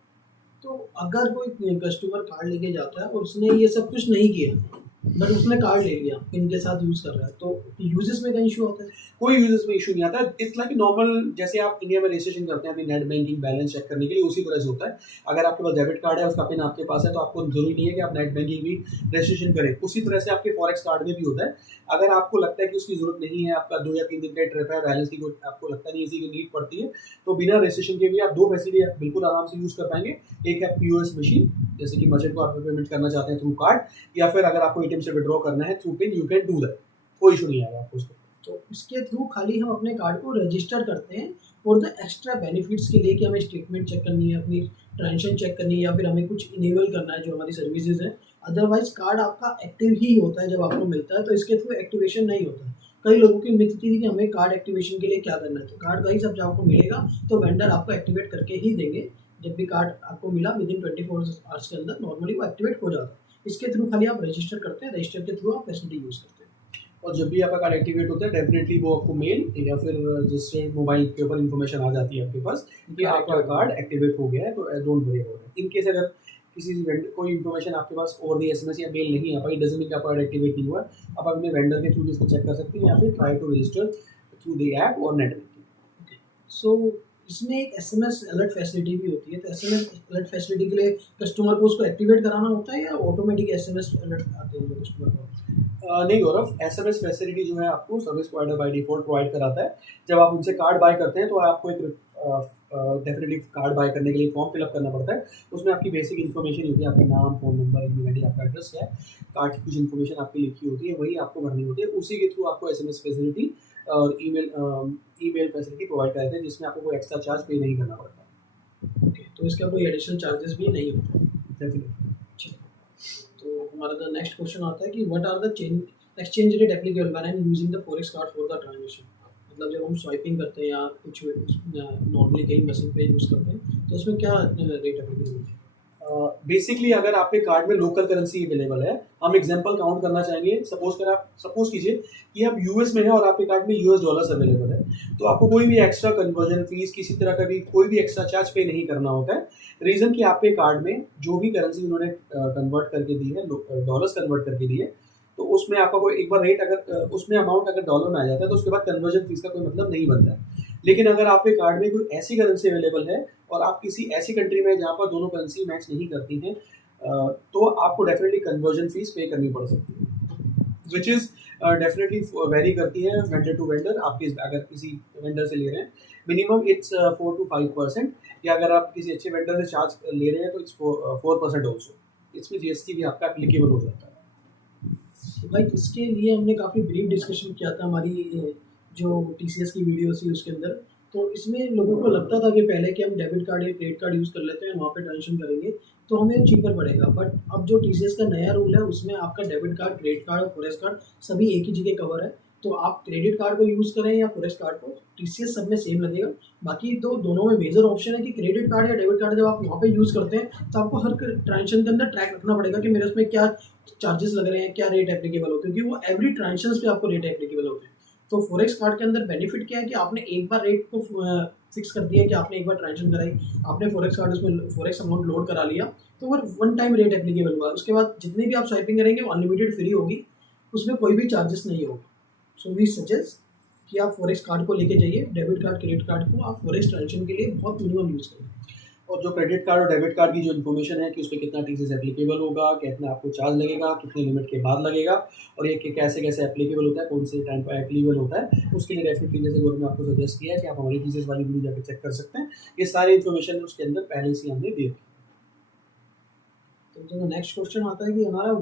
तो अगर कोई कस्टमर कार्ड लेके जाता है और उसने ये सब कुछ नहीं किया, बट उसने कार्ड ले लिया, पिन के साथ यूज़ कर रहा है, तो यूजेस में क्या इश्यू आता है? कोई यूज़र्स में इश्यू नहीं आता। इट्स लाइक नॉर्मल, जैसे आप इंडिया में रजिस्ट्रेशन करते हैं अपनी नेट बैंकिंग बैलेंस चेक करने के लिए, उसी तरह से होता है। अगर आपके पास डेबिट कार्ड है, उसका पिन आपके पास है, तो आपको ज़रूरी नहीं है कि आप नेट बैंकिंग भी रजिस्ट्रेशन करें। उसी तरह से आपके फॉरेक्स कार्ड में भी होता है। अगर आपको लगता है कि उसकी ज़रूरत नहीं है, आपका 2 या 3 दिन का ट्रिप है, बैलेंस की कोई आपको लगता नहीं है इसी की नीड पड़ती है, तो बिना रजिस्ट्रेशन के भी आप 2 फैसिलिटी आप बिल्कुल आराम से यूज़ कर पाएँगे। एक है पीओएस मशीन, जैसे कि मर्चेंट को आप पेमेंट करना चाहते हैं थ्रू कार्ड, या फिर अगर आपको एटीएम से विथड्रॉ करना है through pin, you can do that. कोई इश्यू नहीं आएगा आपको उसको। तो इसके थ्रू खाली हम अपने कार्ड को रजिस्टर करते हैं फॉर द एक्स्ट्रा बेनिफिट्स के लिए, कि हमें स्टेटमेंट चेक करनी है, अपनी ट्रांजेक्शन चेक करनी है, या फिर हमें कुछ इनेबल करना है जो हमारी सर्विसेज है। अदरवाइज कार्ड आपका एक्टिव ही होता है जब आपको मिलता है, तो इसके थ्रू एक्टिवेशन नहीं होता है। कई लोगों की मिथ थी कि हमें कार्ड एक्टिवेशन के लिए क्या करना है, तो कार्ड गाइस जब आपको मिलेगा तो वेंडर आपको एक्टिवेट करके ही देंगे। जब भी कार्ड आपको मिला विदिन 24 आवर्स के अंदर नॉर्मली वो एक्टिवेट हो जाता है। इसके थ्रू खाली आप रजिस्टर करते हैं, रजिस्टर के थ्रू आप फैसिलिटी यूज़ करते हैं। और जब भी आपका कार्ड एक्टिवेट होता है, डेफिनेटली वो आपको मेल या फिर जिससे मोबाइल के ऊपर इन्फॉर्मेशन आ जाती है आपके पास कि आपका कार्ड एक्टिवेट हो गया है, तो don't worry about it. In case अगर किसी कोई इन्फॉर्मेशन आपके पास ओवर दी एसएमएस या मेल नहीं आ पाई, डजंट मीन कि आपका कार्ड एक्टिवेट नहीं हुआ है। आप अपने वेंडर के थ्रू इसको चेक कर सकते हैं, या फिर try to register through the app और नेट बैंकिंग। सो इसमें एक एसएमएस अलर्ट फैसिलिटी भी होती है, तो एसएमएस अलर्ट फैसिलिटी के लिए कस्टमर को उसको एक्टिवेट कराना होता है, या ऑटोमेटिक एसएमएस अलर्ट आते हैं जो कस्टमर को? नहीं गौरव, एसएमएस फैसिलिटी जो है आपको service provider by default provide कराता है। जब आप उनसे कार्ड बाय करते हैं, तो आपको एक डेफिनिटली कार्ड बाय करने के लिए फॉर्म फिल अप करना पड़ता है। उसमें आपकी बेसिक इन्फॉर्मेशन होती है, आपका नाम, फ़ोन नंबर, ईमेल आईडी, आपका एड्रेस क्या है, कार्ड की कुछ इन्फॉर्मेशन आपकी लिखी होती है, वही आपको भरनी होती है। उसी के थ्रू आपको एसएमएस फैसिलिटी और ईमेल फैसिलिटी प्रोवाइड कराते हैं, जिसमें आपको कोई एक्स्ट्रा चार्ज पे नहीं करना पड़ता। ओके, तो इसका कोई एडिशनल चार्जेस भी नहीं होता? डेफिनेटली। ठीक। तो हमारा द नेक्स्ट क्वेश्चन आता है कि what are the change exchange rate applicable when I am using the forex card for the transaction? मतलब जब हम स्वाइपिंग करते हैं या कुछ नॉर्मली कहीं मशीन पे यूज़ करते हैं, तो उसमें क्या रेट एप्लीकेबल होती है? बेसिकली अगर आपके कार्ड में लोकल करेंसी अवेलेबल है, हम एग्जांपल काउंट करना चाहेंगे। सपोज कीजिए कि आप यूएस में हैं और आपके कार्ड में यूएस डॉलर्स अवेलेबल है, तो आपको कोई भी एक्स्ट्रा कन्वर्जन फीस, किसी तरह का भी कोई भी एक्स्ट्रा चार्ज पे नहीं करना होता है। रीज़न कि आपके कार्ड में जो भी करेंसी उन्होंने कन्वर्ट करके दी है, डॉलर्स कन्वर्ट करके दी है, तो उसमें आपका कोई एक बार रेट अगर उसमें अमाउंट अगर डॉलर में आ जाता है, तो उसके बाद कन्वर्जन फीस का कोई मतलब नहीं बनता है। लेकिन अगर आपके कार्ड में कोई ऐसी करेंसी अवेलेबल है और आप किसी ऐसी कंट्री में जहाँ पर दोनों करेंसी मैच नहीं करती हैं, तो आपको डेफिनेटली कन्वर्जन फीस पे करनी पड़ सकती है, विच इज़ डेफिनेटली वेरी करती है वेंडर टू वेंडर। आपके अगर किसी वेंडर से ले रहे हैं, मिनिमम इट्स 4 to 5%, या अगर आप किसी अच्छे वेंडर से चार्ज ले रहे हैं तो इट्स 4% ऑल्सो। इसमें जीएसटी भी आपका एप्लीकेबल हो जाता है। तो भाई इसके लिए हमने काफ़ी ब्रीफ डिस्कशन किया था हमारी जो टीसीएस की वीडियो थी उसके अंदर। तो इसमें लोगों को लगता था कि पहले कि हम डेबिट कार्ड या क्रेडिट कार्ड यूज़ कर लेते हैं, वहाँ पे ट्रांजेक्शन करेंगे तो हमें चीपर पड़ेगा। बट अब जो टीसीएस का नया रूल है उसमें आपका डेबिट कार्ड, क्रेडिट कार्ड और फॉरेक्स कार्ड सभी एक ही जगह कवर है। तो आप क्रेडिट कार्ड को यूज़ करें या फॉरेक्स कार्ड को, टीसीएस सब में सेम लगेगा। बाकी तो दोनों में मेजर ऑप्शन है कि क्रेडिट कार्ड या डेबिट कार्ड जब आप वहाँ पे यूज़ करते हैं तो आपको हर ट्रांजेक्शन के अंदर ट्रैक रखना पड़ेगा कि मेरे उसमें क्या चार्जेस लग रहे हैं, क्या रेट एप्लीकेबल होते हैं, क्योंकि वो एवरी ट्रांजेक्शन पे आपको रेट एप्लीकेबल होते हैं। तो फॉरेक्स कार्ड के अंदर बेनिफिट क्या है कि आपने एक बार रेट को फिक्स कर दिया कि आपने एक बार ट्रांजेक्शन कराई, आपने फॉरेक्स कार्ड उसमें फॉरेक्स अमाउंट लोड करा लिया, तो वो वन टाइम रेट एप्लीकेबल हुआ। उसके बाद जितनी भी आप स्वाइपिंग करेंगे वो अनलिमिटेड फ्री होगी, उसमें कोई भी चार्जेस नहीं होगा। सो वी सजेस्ट कि आप फॉरेक्स कार्ड को लेके जाइए, डेबिट कार्ड, क्रेडिट कार्ड को आप फॉरेक्स ट्रांजेक्शन के लिए बहुत मिनिमम यूज़ करें। और जो क्रेडिट कार्ड और डेबिट कार्ड की जो इन्फॉर्मेशन है कि उस पर कितना टीसीएस एप्लीकेबल होगा, कितना आपको चार्ज लगेगा, कितने लिमिट के बाद लगेगा, और ये कैसे कैसे एप्लीकेबल होता है, कौन से टाइम पर एप्लीकेबल होता है, उसके लिए डेफिनेटली जैसे गौरव ने आपको सजेस्ट किया है कि आप हमारी टीसीएस वाली वीडियो जाकर चेक कर सकते हैं। ये सारी इन्फॉर्मेशन उसके अंदर पहले से हमने दी है। तो जो नेक्स्ट क्वेश्चन आता है कि हमारा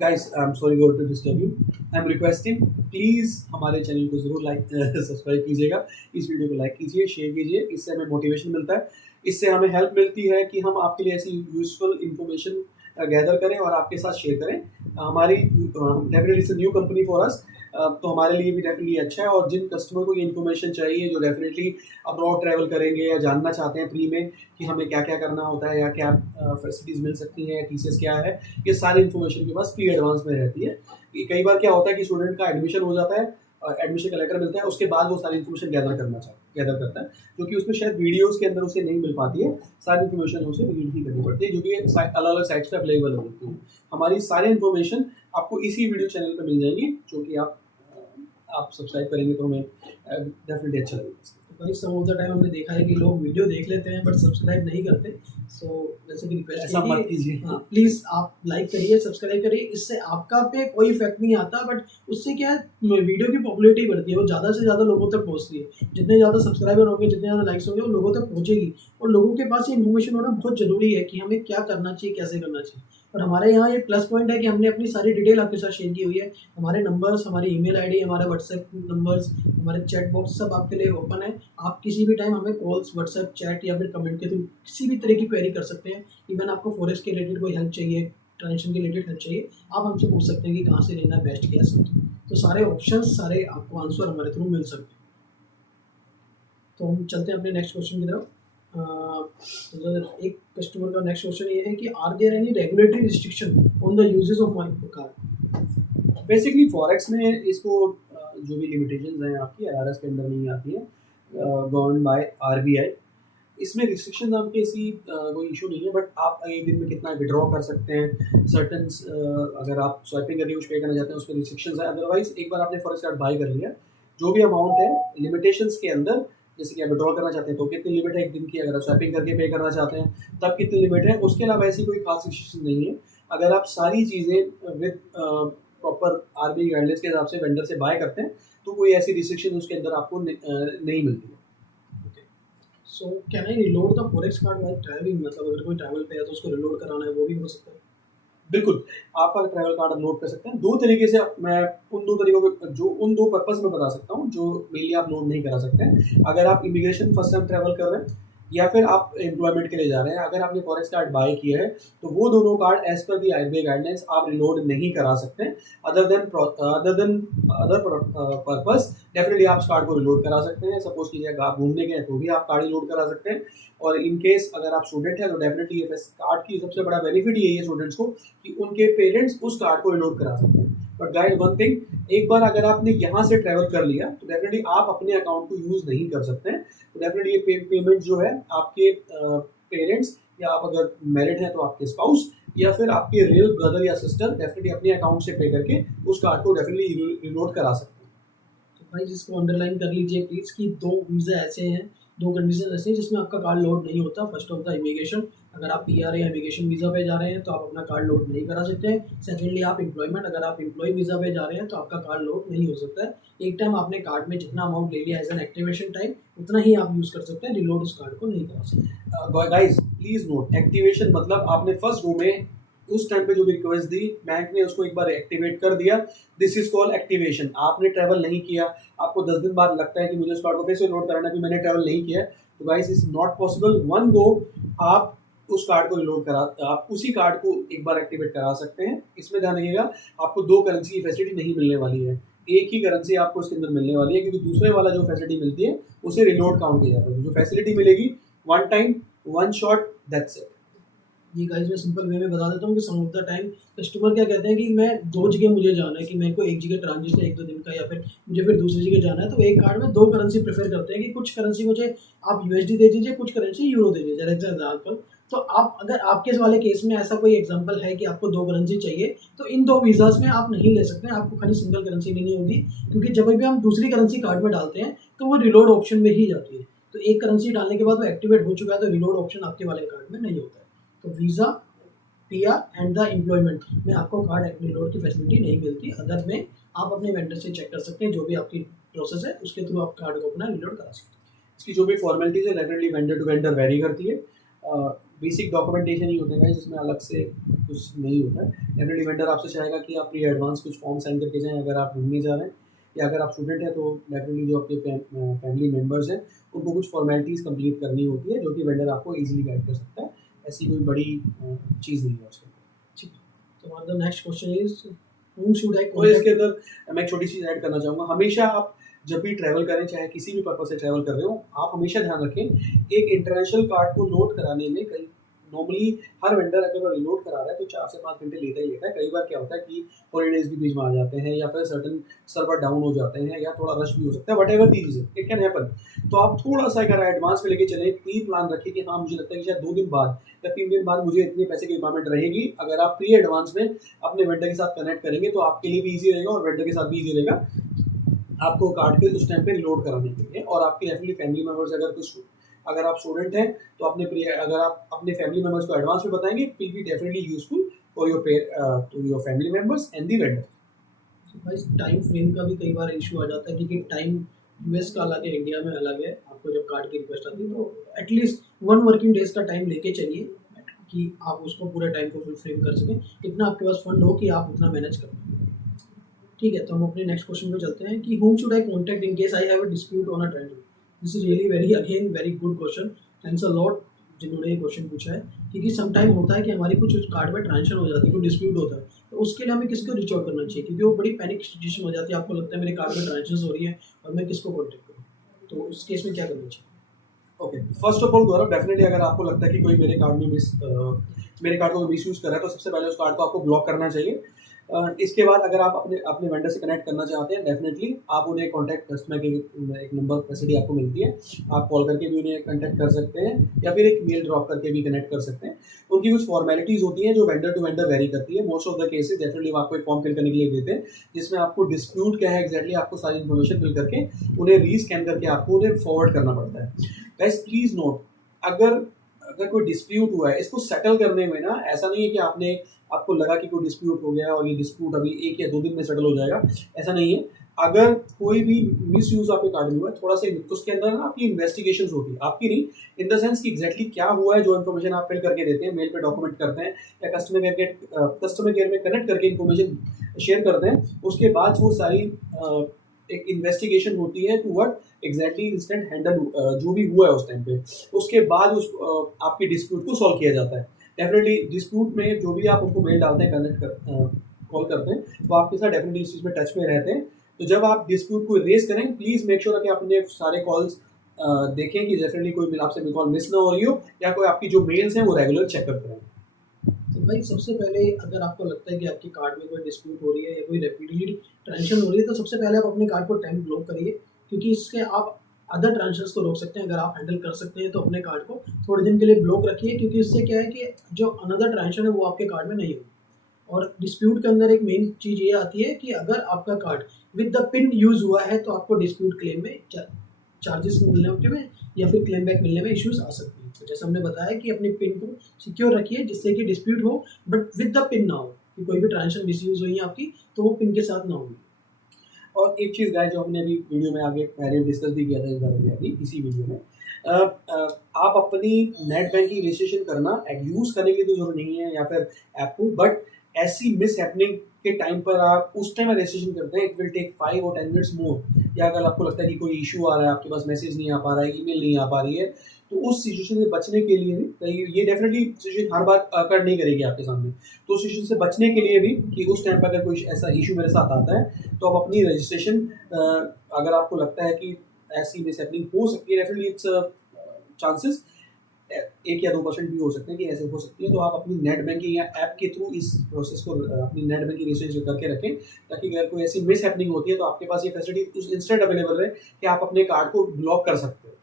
guys I am sorry to disturb you, I am requesting please हमारे चैनल को ज़रूर लाइक सब्सक्राइब कीजिएगा, इस वीडियो को लाइक कीजिए, शेयर कीजिए, इससे हमें मोटिवेशन मिलता है, इससे हमें हेल्प मिलती है कि हम आपके लिए ऐसी यूजफुल इन्फॉर्मेशन गैदर करें और आपके साथ शेयर करें। हमारी definitely it's a new company for us, तो हमारे लिए भी डेफिनेटली अच्छा है। और जिन कस्टमर को ये इन्फॉर्मेशन चाहिए जो डेफिनेटली अब्रॉड ट्रैवल करेंगे या जानना चाहते हैं प्री में कि हमें क्या क्या करना होता है या क्या फैसिलिटीज़ मिल सकती हैं या टीसीएस क्या है, ये सारी इन्फॉर्मेशन के पास प्री एडवांस में रहती है। कि कई बार क्या होता है कि स्टूडेंट का एडमिशन हो जाता है, एडमिशन का लेटर मिलता है, उसके बाद वो सारी इन्फॉर्मेशन गैदर करता है, जो कि उसमें शायद वीडियोस के अंदर उसे नहीं मिल पाती है, सारी इन्फॉर्मेशन उसे रीड ही करनी पड़ती है, जो कि अलग अलग साइट्स पे अवेलेबल होती है। हमारी सारी इन्फॉर्मेशन आपको इसी वीडियो चैनल पे मिल जाएंगी, जो कि आप सब्सक्राइब करेंगे तो हमें डेफिनेटली अच्छा लगेगा। भाई सम ऑफ द टाइम हमने देखा है कि लोग वीडियो देख लेते हैं बट सब्सक्राइब नहीं करते। सो जैसे कि रिक्वेस्ट ऐसा मत कीजिए। हाँ प्लीज़ आप लाइक करिए, सब्सक्राइब करिए, इससे आपका पे कोई इफेक्ट नहीं आता, बट उससे क्या है वीडियो की पॉपुलैरिटी बढ़ती है, वो ज़्यादा से ज़्यादा लोगों तक पहुँचती है। जितने ज़्यादा सब्सक्राइबर होंगे, जितने ज़्यादा लाइक्स होंगे, वो लोगों तक पहुँचेगी। और लोगों के पास ये इन्फॉर्मेशन होना बहुत ज़रूरी है कि हमें क्या करना चाहिए, कैसे करना चाहिए। और हमारे यहाँ ये प्लस पॉइंट है कि हमने अपनी सारी डिटेल आपके साथ शेयर की हुई है। हमारे नंबर्स, हमारी ईमेल आईडी, हमारे व्हाट्सएप नंबर्स, हमारे चैट बॉक्स सब आपके लिए ओपन है। आप किसी भी टाइम हमें कॉल्स, व्हाट्सएप, चैट या फिर कमेंट के थ्रू किसी भी तरह की क्वेरी कर सकते हैं। इवन आपको फॉरेक्स के रिलेटेड कोई हेल्प चाहिए, ट्रांजेक्शन के रिलेटेड हेल्प चाहिए, आप हमसे पूछ सकते हैं कि कहाँ से लेना है, बेस्ट क्या है सब। तो सारे ऑप्शन, सारे आपको आंसर हमारे थ्रू मिल सकते हैं। तो हम चलते हैं अपने नेक्स्ट क्वेश्चन की तरफ। तो एक कस्टमर का नेक्स्ट क्वेश्चन ये है कि are there any regulatory restriction on the uses of my card. Basically forex में इसको जो भी लिमिटेशंस हैं आपकी आरआरएस के अंदर नहीं आती है, गवर्न बाय आरबीआई। इसमें रिस्ट्रिक्शन आपके ऐसी कोई इशू नहीं है, बट आप एक दिन में कितना विड्रॉ कर सकते हैं, सर्टन अगर आप स्वाइपिंग करके कुछ पे करना चाहते हैं उस पर रिस्ट्रिक्शंस है। अदरवाइज एक बार आपने फॉरेक्स कार्ड बाय कर लिया, जो भी अमाउंट है लिमिटेशंस के अंदर, जैसे कि आप विड्रॉ करना चाहते हैं तो कितनी लिमिट है एक दिन की, अगर आप स्वाइपिंग करके पे करना चाहते हैं तब कितनी लिमिट है, उसके अलावा ऐसी कोई खास रिस्ट्रिक्शन नहीं है। अगर आप सारी चीज़ें विद प्रॉपर आरबीआई गाइडलाइंस के हिसाब से वेंडर से बाय करते हैं तो कोई ऐसी रिस्ट्रिक्शन उसके अंदर आपको नहीं मिलती है। So can I reload the forex card while travelling, मतलब अगर कोई ट्रैवल पे है तो उसको रिलोड कराना है, वो भी हो सकता है? बिल्कुल, आप ट्रैवल कार्ड अपलोड कर सकते हैं। 2 तरीके से मैं उन 2 तरीकों के उन 2 पर्पज़ में बता सकता हूँ, जो मेनली आप लोड नहीं करा सकते हैं। अगर आप इमिग्रेशन फर्स्ट टाइम ट्रैवल कर रहे हैं या फिर आप एम्प्लॉयमेंट के लिए जा रहे हैं, अगर आपने फॉरेक्स कार्ड बाय किया है, तो वो दोनों कार्ड एज़ पर दी आरबीआई गाइडलाइंस आप रिलोड नहीं करा सकते हैं। अदर पर्पज़ डेफिनेटली आप उस कार्ड को रिलोड करा सकते हैं। सपोज़ कीजिए आप घूमने गए तो भी आप कार्ड रिलोड करा सकते हैं। और इन केस अगर आप स्टूडेंट हैं तो डेफिनेटली ये कार्ड की सबसे बड़ा बेनिफिट यही है स्टूडेंट्स को कि उनके पेरेंट्स उस कार्ड को रिलोड करा सकते हैं। बट गाइड वन थिंग, एक बार अगर आपने यहाँ से ट्रैवल कर लिया तो डेफिनेटली आप अपने अकाउंट को यूज़ नहीं कर सकते हैं। तो डेफिनेटली ये पेमेंट जो है आपके पेरेंट्स या आप अगर मैरिड हैं तो आपके स्पाउस या फिर आपके रियल ब्रदर या सिस्टर डेफिनेटली अपने अकाउंट से पे करके उस कार्ड को डेफिनेटली रिलोड करा सकते हैं। तो भाई जिसको अंडरलाइन कर लीजिए प्लीज़ कि 2 वीज़ा ऐसे हैं, 2 कंडीशन ऐसे हैं जिसमें आपका कार्ड लोड नहीं होता। फर्स्ट ऑफ द इमिग्रेशन, अगर आप पीआर या इमिग्रेशन वीज़ा पे जा रहे हैं तो आप अपना कार्ड लोड नहीं करा सकते हैं। सेकेंडली आप एम्प्लॉयमेंट, अगर आप एम्प्लॉय वीज़ा पे जा रहे हैं तो आपका कार्ड लोड नहीं हो सकता है। एक टाइम आपने कार्ड में जितना अमाउंट ले लिया एज एन एक्टिवेशन टाइम, उतना ही आप यूज़ कर सकते हैं, रिलोड उस कार्ड को नहीं करा सकते। गाइस प्लीज नोट, एक्टिवेशन मतलब आपने फर्स्ट गो में उस टाइम पे जो भी रिक्वेस्ट दी बैंक ने उसको एक बार एक्टिवेट कर दिया, दिस इज कॉल्ड एक्टिवेशन। आपने ट्रैवल नहीं किया, आपको 10 दिन बाद लगता है कि मुझे उस कार्ड को फिर से लोड कराना है, मैंने ट्रैवल नहीं किया, तो guys is not possible. One go आप उस कार्ड को रिलोड करा, आप उसी कार्ड को एक बार एक्टिवेट करा सकते हैं। इसमें ध्यान रखिएगा, आपको 2 करेंसी की फैसिलिटी नहीं मिलने वाली है, एक ही करेंसी आपको इसके अंदर मिलने वाली है, क्योंकि दूसरे वाला जो फैसिलिटी मिलती है उसे रिलोड काउंट किया जाता है। जो फैसिलिटी मिलेगी one time one shot, that's it. ये गाइस मैं सिंपल वे में बता देता हूँ कि सम ऑफ द टाइम कस्टमर क्या कहते हैं कि मैं 2 जगह मुझे जाना है, कि मेरे को एक जगह ट्रांजिट है 1-2 दिन का, या फिर मुझे फिर दूसरी जगह जाना है, तो एक कार्ड में 2 करेंसी प्रेफर करते हैं कि कुछ करेंसी मुझे आप यूएसडी दे दीजिए, कुछ करेंसी यूरो दे दीजिए एग्जाम्पल। तो आप अगर आपके वाले केस में ऐसा कोई एग्जांपल है कि आपको 2 करेंसी चाहिए, तो इन 2 वीज़ास में आप नहीं ले सकते हैं, आपको खाली सिंगल करेंसी लेनी होगी, क्योंकि जब भी हम दूसरी करेंसी कार्ड में डालते हैं तो वो रिलोड ऑप्शन में ही जाती है। तो एक करेंसी डालने के बाद वो एक्टिवेट हो चुका है तो रिलोड ऑप्शन आपके वाले कार्ड में नहीं होता है। तो visa, PR and the employment में आपको कार्ड रिलोड की फैसिलिटी नहीं मिलती। अदर में आप अपने वेंडर से चेक कर सकते हैं, जो भी आपकी प्रोसेस है उसके थ्रू आप कार्ड को अपना रिलोड करा सकते हैं। इसकी जो भी फॉर्मेलिटीज है definitely vendor to vendor vary करती है। बेसिक डॉक्यूमेंटेशन ही होते हैं जिसमें अलग से कुछ नहीं होता है। डेफिनेटली वेंडर आपसे चाहेगा कि आप प्री एडवांस कुछ फॉर्म साइन करके जाएँ अगर आप घूमने जा रहे हैं, या अगर आप स्टूडेंट हैं तो डेफिनेटली जो आपके फैमिली मेम्बर्स हैं उनको कुछ फॉर्मेलिटीज़ कंप्लीट करनी होती है, जो कि वेंडर आपको ईज़िली गाइड कर सकता है। ऐसी कोई बड़ी चीज़ नहीं है उसके अंदर। ठीक है, तो हमारा next question is whom should I और इसके contact? अंदर मैं एक छोटी चीज़ ऐड करना चाहूँगा, हमेशा आप जब भी ट्रैवल करें, चाहे किसी भी पर्पज़ से ट्रैवल कर रहे हो, आप हमेशा ध्यान रखें, एक इंटरनेशनल कार्ड को लोड कराने में कई नॉर्मली हर वेंडर अगर वो रीलोड करा रहा है तो 4 से 5 घंटे लेता ही लेता है। कई बार क्या होता है कि हॉलीडेज़ भी बीच में आ जाते हैं, या फिर सर्टेन सर्वर डाउन हो जाते हैं, या थोड़ा रश भी हो सकता है, whatever the reason, it can happen. तो आप थोड़ा-सा अगर एडवांस में लेके चलें, प्री प्लान रखिए कि हाँ, मुझे लगता है कि शायद 2 दिन बाद या 3 दिन बाद मुझे इतने पैसे की रिक्वायरमेंट रहेगी। अगर आप प्री एडवांस में अपने वेंडर के साथ कनेक्ट करेंगे तो आपके लिए भी ईज़ी रहेगा और वेंडर के साथ भी ईज़ी रहेगा आपको कार्ड के उस टाइम पे रिलोड कराने के लिए। और आपके डेफिनेटली फैमिली मेंबर्स अगर आप स्टूडेंट हैं तो अगर आप अपने फैमिली मेंबर्स को एडवांस में बताएंगे, it will be definitely useful for your family members and the vendor. भाई टाइम फ्रेम का भी कई बार इशू आ जाता है, क्योंकि टाइम यूएस का अलग है, इंडिया में अलग है। आपको जब कार्ड की रिक्वेस्ट आती है तो एटलीस्ट 1 वर्किंग डेज का टाइम लेके चलिए कि आप उसको पूरे टाइम को फुल फ्रेम कर सकें, इतना आपके पास फंड हो कि आप उतना मैनेज कर पाएं। ठीक है, तो हम अपने नेक्स्ट क्वेश्चन पे चलते हैं कि whom should I contact in case I have a dispute on a transaction? This is really very good question, thanks a lot जिन्होंने ये क्वेश्चन पूछा है। क्योंकि सम टाइम होता है कि हमारी कुछ कार्ड में ट्रांजेक्शन हो जाती है, कोई डिस्प्यूट होता है, तो उसके लिए हमें किसको रीच आउट करना चाहिए, क्योंकि वो बड़ी पैनिक सिचुएशन हो जाती है। आपको लगता है मेरे कार्ड में ट्रांजेक्शन हो रही है और मैं किसको कॉन्टेक्ट करूँ, तो उस केस में क्या करना चाहिए? Okay, first of all Gaurav, definitely अगर आपको लगता है कि कोई मेरे कार्ड को मिस यूज़ कर रहा है तो सबसे पहले उस कार्ड को आपको ब्लॉक करना चाहिए। इसके बाद अगर आप अपने अपने वेंडर से कनेक्ट करना चाहते हैं, डेफिनेटली आप उन्हें कॉन्टैक्ट कस्टमर के एक नंबर फैसिलिटी आपको मिलती है, आप कॉल करके भी उन्हें कॉन्टैक्ट कर सकते हैं या फिर एक मेल ड्रॉप करके भी कनेक्ट कर सकते हैं। उनकी कुछ फॉर्मेलिटीज़ होती हैं जो वेंडर टू वेंडर वेरी करती है। Most of the cases definitely वो आपको एक फॉर्म फिल करने के लिए देते हैं, जिसमें आपको डिस्प्यूट क्या है एग्जैक्टली आपको सारी इन्फॉर्मेशन फिल करके उन्हें रीस्कैन करके आपको उन्हें फॉरवर्ड करना पड़ता है। गाइस प्लीज़ नोट, अगर अगर कोई डिस्प्यूट हुआ है, इसको सेटल करने में ना ऐसा नहीं है कि आपको लगा कि कोई डिस्प्यूट हो गया और ये डिस्प्यूट अभी 1 या 2 दिन में सेटल हो जाएगा, ऐसा नहीं है। अगर कोई भी मिसयूज़ आपके कार्ड में हुआ है, थोड़ा-सा उसके अंदर ना आपकी इन्वेस्टिगेशंस होती है, आपकी नहीं, इन द सेंस कि एग्जैक्टली क्या हुआ है, जो इन्फॉर्मेशन आप फिल करके देते हैं, मेल पे डॉक्यूमेंट करते हैं या कस्टमर केयर में कनेक्ट करके इन्फॉर्मेशन शेयर करते हैं, उसके बाद वो सारी एक इन्वेस्टिगेशन होती है to what exactly instant handle जो भी हुआ है उस टाइम पे, उसके बाद आपके डिस्प्यूट को सॉल्व किया जाता है। डेफिनेटली डिस्प्यूट में जो भी आप उनको मेल डालते हैं, कॉल करते हैं, वो आपके साथ डेफिनेटली इस चीज़ में टच में रहते हैं। तो जब आप डिस्प्यूट को रेज करें, प्लीज़ मेक श्योर कि अपने सारे कॉल्स देखें कि डेफिनेटली कोई आपसे कॉल मिस ना हो रही हो, या कोई आपकी जो मेल्स हैं वो रेगुलर चेक करते रहें। तो भाई सबसे पहले अगर आपको लगता है कि आपके कार्ड में कोई डिस्प्यूट हो रही है या कोई रेपिडली ट्रांजेक्शन हो रही है, तो सबसे पहले आप अपने कार्ड को टाइम ब्लॉक करिए, क्योंकि इससे आप अदर ट्रांजेक्शंस को रोक सकते हैं। अगर आप हैंडल कर सकते हैं तो अपने कार्ड को थोड़े दिन के लिए ब्लॉक रखिए, क्योंकि इससे क्या है कि जो अनदर ट्रांजेक्शन है वो आपके कार्ड में नहीं होगी। और डिस्प्यूट के अंदर एक मेन चीज़ ये आती है कि अगर आपका card with the pin use हुआ है तो आपको डिस्प्यूट क्लेम में चार्जेस मिलने में या फिर क्लेम बैक मिलने में इश्यूज आ सकते हैं। तो जैसे हमने बताया कि अपनी पिन को सिक्योर रखिए, जिससे कि डिस्प्यूट हो बट विद द पिन ना हो, कि कोई भी ट्रांजेक्शन मिसयूज हुई है आपकी तो वो पिन के साथ ना होगी। और एक चीज़ गाइस जो हमने अभी वीडियो में आगे पहले डिस्कस भी किया था इस बारे में अभी इसी वीडियो में, आप अपनी नेट बैंकिंग रजिस्ट्रेशन करना यूज़ करने की तो जरूरत नहीं है या फिर ऐप को, बट ऐसी मिस हैपनिंग के टाइम पर आप उस टाइम रजिस्ट्रेशन करते हैं, इट विल टेक 5 और 10 मिनट्स मोर। या अगर आपको लगता है कि कोई इशू आ रहा है, आपके पास मैसेज नहीं आ पा रहा है, ईमेल नहीं आ पा रही है, तो उस सिचुएशन से बचने के लिए भी, ये डेफिनेटली सिचुएशन हर बार अकर नहीं करेगी आपके सामने, तो उस सिचुएशन से बचने के लिए भी कि उस टाइम पर अगर कोई ऐसा इशू मेरे साथ आता है तो आप अपनी रजिस्ट्रेशन, अगर आपको लगता है कि ऐसी मिस हैपनिंग हो सकती है, डेफिनेटली इट्स चांसेस 1 या 2% भी हो सकते हैं कि ऐसे हो सकती है, तो आप अपनी नेट बैंकिंग या ऐप के थ्रू इस प्रोसेस को अपनी नेट बैंकिंग रजिस्ट्रेशन करके रखें, ताकि अगर कोई ऐसी मिस हैपनिंग होती है तो आपके पास ये फैसिलिटी उस इंस्टेंट अवेलेबल है कि आप अपने कार्ड को ब्लॉक कर सकते हो।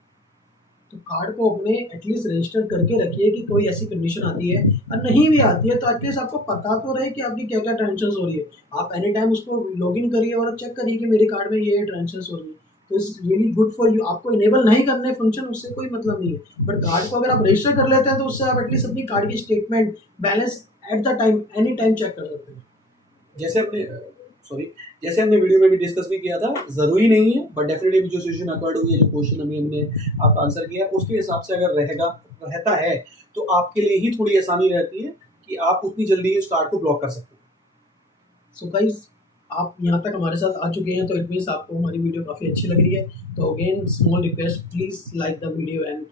तो कार्ड को अपने एटलीस्ट रजिस्टर करके रखिए कि कोई ऐसी कंडीशन आती है, और नहीं भी आती है तो एटलीस्ट आपको पता तो रहे कि आपकी क्या क्या ट्रांजेक्शन हो रही है। आप एनी टाइम उसको लॉगिन करिए और चेक करिए कि मेरे कार्ड में ये ट्रांजेक्शन हो रही है, तो it's really good for you. आपको इनेबल नहीं करने फंक्शन, उससे कोई मतलब नहीं है, बट कार्ड को अगर आप रजिस्टर कर लेते हैं तो उससे आप एटलीस्ट अपनी कार्ड की statement balance at the time any time check कर सकते हैं। जैसे अपने सॉरी, जैसे हमने वीडियो में भी डिस्कस भी किया था, ज़रूरी नहीं है, बट डेफिनेटली जो सिचुएशन अकर्ड हुई है, जो क्वेश्चन हमने आपका आंसर किया, उसके हिसाब से अगर रहता है तो आपके लिए ही थोड़ी आसानी रहती है कि आप उतनी जल्दी उस कार्ड को ब्लॉक कर सकते हैं। सो गाइज, आप यहाँ तक हमारे साथ आ चुके हैं तो इट मीन्स आपको हमारी वीडियो काफ़ी अच्छी लग रही है। तो again small request, please like the video and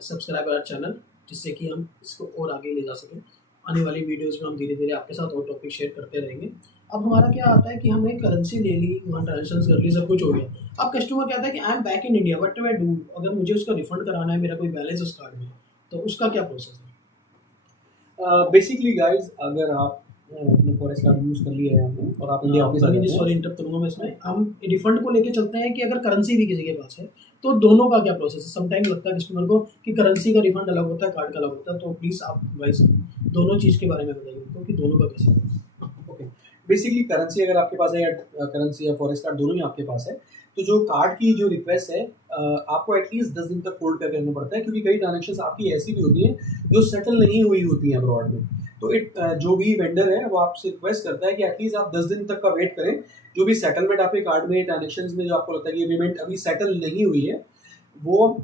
subscribe our channel, जिससे कि हम इसको और आगे ले जा सकें। आने वाली वीडियोस में हम धीरे धीरे आपके साथ और टॉपिक शेयर करते रहेंगे। अब हमारा क्या आता है कि हमने करेंसी ले ली, वहाँ ट्रांजेक्शन कर ली, सब कुछ हो गया। अब कस्टमर कहता है कि I am back in India, what do I do? अगर मुझे उसका रिफंड कराना है, मेरा कोई बैलेंस उस कार्ड में है, तो उसका क्या प्रोसेस है? बेसिकली गाइज, अगर आप अपने फॉरेक्स कार्ड यूज़ कर लिया है आपने और आप इंडिया वापस आ जाते हैं, सॉरी इंटरप्ट करूंगा मैं इसमें। हम रिफंड को लेके चलते हैं कि अगर करेंसी भी किसी के पास है तो दोनों का क्या प्रोसेस है? समटाइम लगता है कस्टमर को कि करेंसी का रिफंड अलग होता है, कार्ड का अलग होता है। तो प्लीज़ आप गाइस दोनों चीज़ के बारे में बताइए उनको कि दोनों का कैसे है। ओके, बेसिकली करेंसी अगर आपके पास है या करेंसी या फॉरेक्स कार्ड दोनों ही आपके पास है, तो जो कार्ड की जो रिक्वेस्ट है आपको एटलीस्ट 10 दिन तक होल्ड करके रखना पड़ता है, क्योंकि कई ट्रांजेक्शन आपकी ऐसी भी होती हैं जो सेटल नहीं हुई होती हैं अब्रॉड में। तो जो भी वेंडर है वो आपसे रिक्वेस्ट करता है कि एटलीस्ट आप 10 दिन तक का वेट करें। जो भी सेटलमेंट आपके कार्ड में ट्रांजेक्शन में जो आपको लगता है कि ये पेमेंट अभी सेटल नहीं हुई है, वो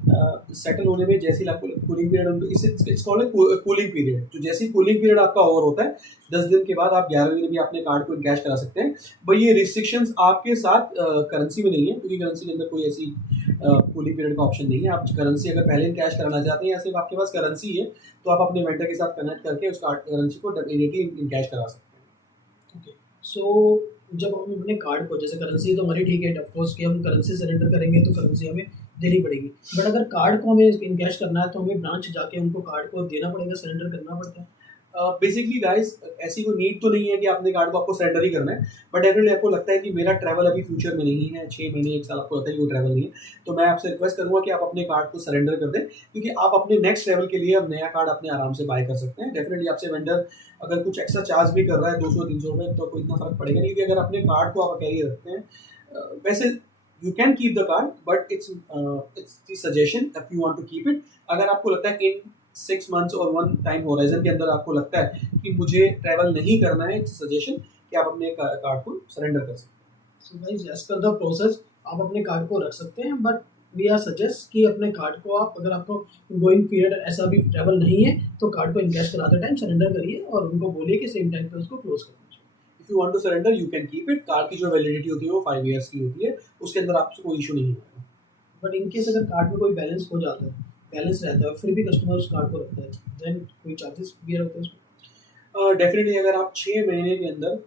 सेटल होने में जैसे ही आपको cooling period, it's called cooling period, तो जैसे ही कूलिंग पीरियड आपका ओवर होता है 10 दिन के बाद आप 11वें दिन भी अपने कार्ड को इनकैश करा सकते हैं। बट ये रिस्ट्रिक्शंस आपके साथ करेंसी में नहीं है, क्योंकि करेंसी के अंदर कोई ऐसी कूलिंग पीरियड का ऑप्शन नहीं है। आप करेंसी अगर पहले इनकैश कराना चाहते हैं या सिर्फ आपके पास करेंसी है, तो आप अपने वेंडर के साथ कनेक्ट करके उस कार्ड करेंसी को इमीडिएटली इनकैश करा सकते हैं। ओके, सो जब हम अपने कार्ड को, जैसे करेंसी तो हमारी ठीक है, ऑफकोर्स कि हम करेंसी सरेंडर करेंगे तो करेंसी हमें देनी पड़ेगी। बट अगर कार्ड को हमें इनकैश करना है तो हमें ब्रांच जाके उनको कार्ड को देना पड़ेगा, सरेंडर करना पड़ता है। बेसिकली गाइस, ऐसी कोई नीड तो नहीं है कि अपने कार्ड को आपको सरेंडर ही करना है, बट डेफिनेटली आपको लगता है कि मेरा ट्रैवल अभी फ्यूचर में नहीं है, 6 महीने 1 साल आपको लगता है कि वो ट्रैवल नहीं है, तो मैं आपसे रिक्वेस्ट करूंगा कि आप अपने कार्ड को सरेंडर कर दें, क्योंकि आप अपने नेक्स्ट ट्रैवल के लिए अब नया कार्ड अपने आराम से बाय कर सकते हैं। डेफिनेटली आपसे वेंडर अगर कुछ एक्स्ट्रा चार्ज भी कर रहा है 200-300 रुपये, तो कोई इतना फर्क पड़ेगा नहीं, क्योंकि अगर अपने कार्ड को आप कैरी रखते हैं, वैसे you can keep the card, but it's the suggestion if you want to keep it. अगर आपको लगता है इन 6 मंथ्स और 1 टाइम होराइजन के अंदर आपको लगता है कि मुझे ट्रैवल नहीं करना है, इट्स सजेशन कि आप अपने कार्ड को सरेंडर कर सकते हैं। So guys, as per the process आप अपने कार्ड को रख सकते हैं, बट वी आर सजेस्ट कि अपने कार्ड को आप, अगर आपको गोइंग पीरियड ऐसा भी ट्रैवल नहीं है, तो कार्ड को इनकैश कराते टाइम सरेंडर करिए और उनको बोलिए कि सेम टाइम पे उसको क्लोज कर दीजिए। If you want to surrender you can keep it. Card की जो वैलिडिटी होती है वो 5 ईयर्स की होती है, उसके अंदर आपसे कोई इशू नहीं होगा। बट इनकेस अगर कार्ड में कोई बैलेंस हो जाता है, बैलेंस रहता है और फिर भी कस्टमर उस कार्ड को रखता है, देन कोई चार्जेस भी होते हैं उसमें? डेफिनेटली अगर आप 6 महीने के अंदर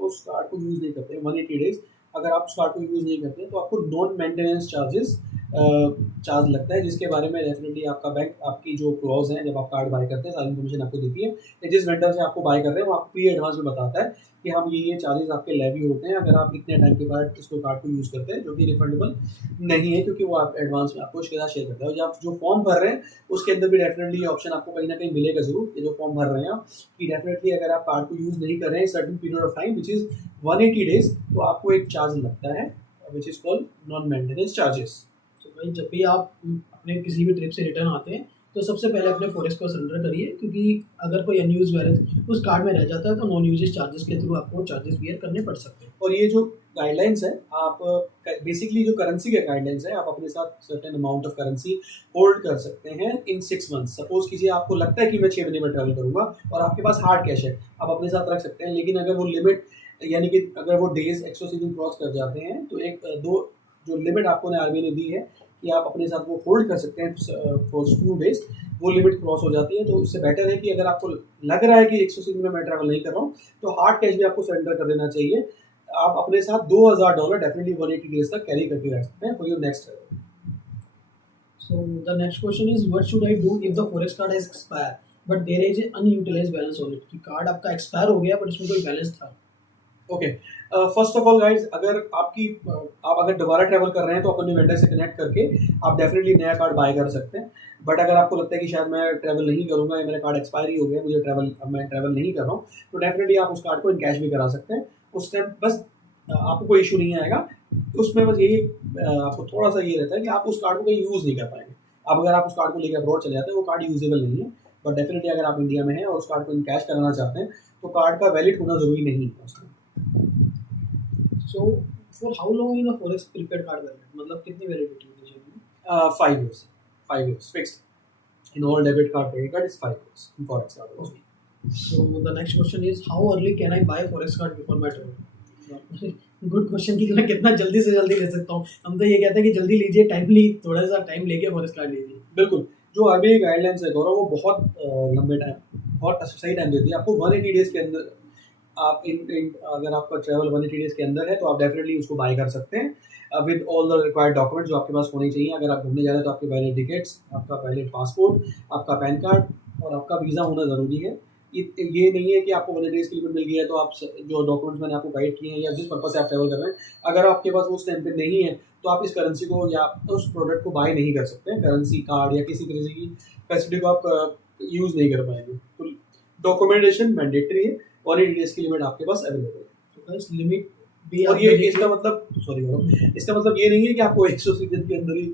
उस कार्ड को यूज़ नहीं करते, 180 डेज अगर आप उस कार्ड को यूज़ नहीं करते, तो आपको नॉन मेंटेनेंस चार्ज लगता है, जिसके बारे में डेफिनेटली आपका बैंक आपकी जो क्लॉज है, जब आप कार्ड बाय करते हैं सारी इन्फॉर्मेशन आपको देती है, या जिस वेंडर से आपको बाय कर रहे हैं वो आपको प्री एडवांस में बताता है कि हम ये चार्जेस आपके लेवी होते हैं अगर आप इतने टाइम के बाद इसको कार्ड को यूज़ करते हैं, जो कि रिफंडेबल नहीं है, क्योंकि वो आप एडवांस में आपको उसके साथ शेयर करता है। और आप जो फॉर्म भर रहे हैं उसके अंदर भी डेफिनेटली ये ऑप्शन आपको कहीं ना कहीं मिलेगा ज़रूर, ये जो फॉर्म भर रहे हैं आप, कि डेफिनेटली अगर आप कार्ड को यूज़ नहीं कर रहे हैं certain period of time which is 180 days, तो आपको एक चार्ज लगता है विच is called non maintenance charges. तो भाई, जब भी आप अपने किसी भी ट्रिप से रिटर्न आते हैं तो सबसे पहले अपने फॉरेक्स को सरेंडर करिए, क्योंकि अगर कोई अनयूज बैलेंस उस कार्ड में रह जाता है तो नॉन यूजेज चार्जेस के थ्रू आपको चार्जेस बियर करने पड़ सकते हैं। और ये जो गाइडलाइंस है, आप बेसिकली जो करेंसी के गाइडलाइंस है, आप अपने साथ certain amount of currency hold कर सकते हैं इन 6 मंथ्स। सपोज कीजिए आपको लगता है कि मैं 6 महीने में ट्रैवल करूंगा और आपके पास हार्ड कैश है, आप अपने साथ रख सकते हैं, लेकिन अगर वो लिमिट, यानी कि अगर वो डेज 180 दिन क्रॉस कर जाते हैं, तो एक दो जो लिमिट आपको आरबीआई ने दी है कि आप अपने साथ वो होल्ड कर सकते हैं फॉर फ्यू डेज, वो लिमिट क्रॉस हो जाती है, तो उससे बेटर है कि अगर आपको लग रहा है कि 180 दिन में मैं ट्रैवल नहीं कर रहा हूँ, तो हार्ड कैश भी आपको सरेंडर कर देना चाहिए। आप अपने साथ $2000 डेफिनेटली 180 डेज तक कैरी करके रख सकते हैं for your next travel. So the next question is, what should I do if the forex card has expired but there is an unutilized balance on it? कि कार्ड आपका एक्सपायर हो गया बट उसमें कोई बैलेंस था। Okay, first of all guys, अगर आप अगर दोबारा ट्रैवल कर रहे हैं तो अपने वेंडर से कनेक्ट करके आप डेफिनेटली नया कार्ड बाय कर सकते हैं। बट अगर आपको लगता है कि शायद मैं ट्रैवल नहीं करूंगा या मेरा कार्ड एक्सपायरी हो गया, मैं ट्रैवल नहीं कर रहा हूँ, तो डेफिनेटली आप उस कार्ड को इनकैश भी करा सकते हैं। उस टाइम बस आपको कोई इशू नहीं आएगा उसमें। बस यही आपको थोड़ा सा ये रहता है कि आप उस कार्ड को कहीं यूज़ नहीं कर पाएंगे। अब अगर आप उस कार्ड को लेकर अब्रॉड चले जाते हैं, वो कार्ड यूजेबल नहीं है। बट डेफिनेटली अगर आप इंडिया में हैं और उस कार्ड को इनकैश कराना चाहते हैं, तो कार्ड का वैलिड होना ज़रूरी नहीं है उसमें। So for how long in a forex prepaid card valid, मतलब कितनी वैलिडिटी होती है इसमें? 5 years, 5 years fixed. In all debit card, credit card is 5 years. In forex card also. So the next question is how early can I buy forex card before my travel? Good question कि मैं कितना जल्दी से जल्दी ले सकता हूँ। हम तो ये कहते हैं कि जल्दी लीजिए, टाइमली थोड़ा सा टाइम लेके फॉरेक्स कार्ड लीजिए। बिल्कुल, जो आरबीआई गाइडलाइंस है गौरव, वो बहुत लंबे टाइम, बहुत सही टाइम देती है आपको। 180 डेज के अंदर आप अगर आपका ट्रैवल 180 डेज के अंदर है तो आप डेफिनेटली उसको बाय कर सकते हैं with all the required document जो आपके पास होने चाहिए। अगर आप घूमने जा रहे हैं तो आपके वैलिड टिकट्स, आपका वैलिड पासपोर्ट, आपका पैन कार्ड और आपका वीज़ा होना ज़रूरी है। ये नहीं है कि आपको 180 डेज की लिमिट मिल गई है तो आप जो डॉक्यूमेंट्स मैंने आपको गाइड किए हैं या जिस पर्पज से आप ट्रैवल कर रहे हैं, अगर आपके पास वो स्टैम्प पे नहीं है तो आप इस करेंसी को या उस प्रोडक्ट को बाय नहीं कर सकते। करेंसी कार्ड या किसी तरह की फैसिलिटी को आप यूज़ नहीं कर पाएंगे। तो डॉक्यूमेंटेशन मैंडेटरी है, 180 डेज की लिमिट आपके पास अवेलेबल है। तो इस लिमिट भी और ये इसका मतलब इसका मतलब ये नहीं है कि आपको 180 दिन के अंदर ही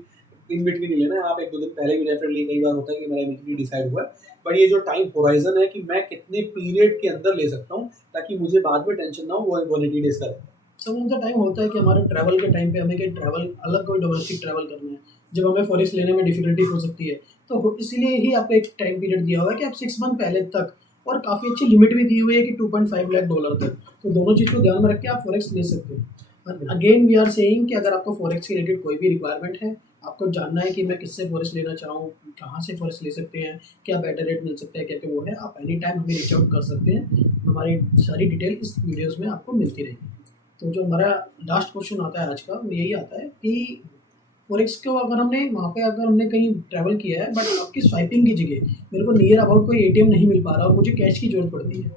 इन बिटवीन नहीं लेना है। आप 1-2 दिन पहले भी डेफिनेटली, कई बार होता है कि मेरा इमीडिएटली डिसाइड हुआ है, बट ये जो टाइम होराइजन है कि मैं कितने पीरियड के अंदर ले सकता हूँ ताकि मुझे बाद में टेंशन ना हो, वो 180 डेज का रहता है। सब उनका टाइम होता है कि हमारे ट्रैवल के टाइम पे हमें कहीं ट्रैवल अलग कोई डोमेस्टिक ट्रैवल करना है, जब हमें फॉरेक्स लेने में डिफिकल्टी हो सकती है, तो इसीलिए ही आपको एक टाइम पीरियड दिया हुआ है कि आप 6 मंथ पहले तक, और काफ़ी अच्छी लिमिट भी दी हुई है कि $2.5 लाख तक। तो दोनों चीज़ को ध्यान में रख के आप फॉरेक्स ले सकते हैं। अगेन वी आर सेइंग कि अगर आपको फॉरेक्स के रिलेटेड कोई भी रिक्वायरमेंट है, आपको जानना है कि मैं किससे फॉरेक्स लेना चाहूँ, कहाँ से फॉरेक्स ले सकते हैं, क्या बेटर रेट मिल सकता है, क्या क्या वो है, आप एनी टाइम हमें रीच आउट कर सकते हैं। हमारी सारी डिटेल इस वीडियोज़ में आपको मिलती रहेगी। तो जो हमारा लास्ट क्वेश्चन आता है आज का, वो यही आता है कि फॉरेक्स को अगर हमने कहीं ट्रैवल किया है बट आपकी स्वाइपिंग की जगह मेरे को नियर अबाउट कोई एटीएम नहीं मिल पा रहा और मुझे कैश की जरूरत पड़ती है।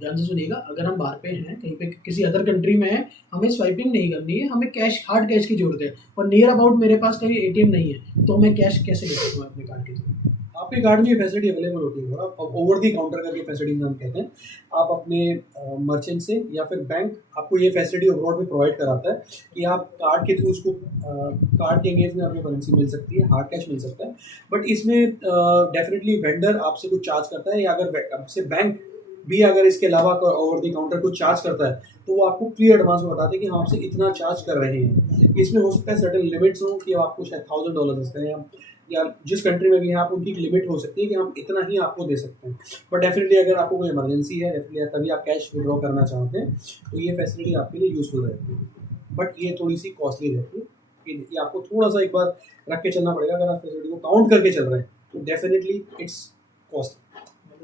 ध्यान से सुनिएगा, अगर हम बाहर पे हैं, कहीं पे किसी अदर कंट्री में हैं, हमें स्वाइपिंग नहीं करनी है, हमें कैश, हार्ड कैश की जरूरत है, और नियर अबाउट मेरे पास कहीं एटीएम नहीं है, तो मैं कैश कैसे ले सकता हूँ अपने कार्ड के थ्रू? आपके कार्ड में ये फैसिलिटी अवेलेबल होती है और आप ओवर दी काउंटर करके फैसिलिटीज हम कहते हैं। आप अपने मर्चेंट से या फिर बैंक आपको ये फैसिलिटी ओवरऑल में प्रोवाइड कराता है कि आप कार्ड के थ्रू उसको कार्ड के अगेंस्ट में आपको करेंसी मिल सकती है, हार्ड कैश मिल सकता है। बट इसमें डेफिनेटली वेंडर आपसे कुछ चार्ज करता है, या अगर आपसे बैंक भी अगर इसके अलावा ओवर दी काउंटर कुछ चार्ज करता है तो वो आपको प्री एडवांस में बताते हैं कि हम आपसे इतना चार्ज कर रहे हैं। इसमें हो सकता है सर्टेन लिमिट्स हो कि आपको शायद $1000 देते हैं, या जिस कंट्री में भी हैं आप, उनकी एक लिमिट हो सकती है कि हम इतना ही आपको दे सकते हैं। बट डेफिनेटली अगर आपको कोई इमरजेंसी है, डेफिनेटली तभी आप कैश विड्रॉ करना चाहते हैं, तो ये फैसिलिटी आपके लिए यूजफुल रहती है। बट ये थोड़ी सी कॉस्टली रहती है कि ये आपको थोड़ा सा एक बार रख के चलना पड़ेगा। अगर आप फैसिलिटी को काउंट करके चल रहे हैं तो definitely it's cost.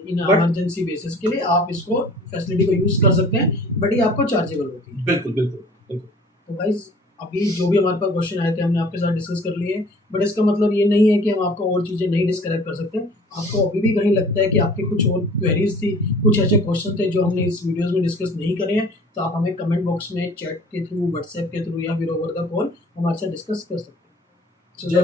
In emergency basis के लिए आप इसको फैसिलिटी को यूज़ कर सकते हैं, बट ये आपको चार्जेबल होती है। बिल्कुल बिल्कुल बिल्कुल। तो गाइज, अभी जो भी हमारे पास क्वेश्चन आए थे हमने आपके साथ डिस्कस कर लिए, बट इसका मतलब ये नहीं है कि हम आपको और चीज़ें नहीं डिस्क्राइब कर सकते। आपको अभी भी कहीं लगता है कि आपके कुछ और क्वेरीज थी, कुछ ऐसे क्वेश्चन थे जो हमने इस वीडियोज़ में डिस्कस नहीं करे हैं, तो आप हमें कमेंट बॉक्स में चैट के थ्रू, व्हाट्सएप के थ्रू या फिर ओवर द कॉल हमारे साथ डिस्कस कर सकते हैं।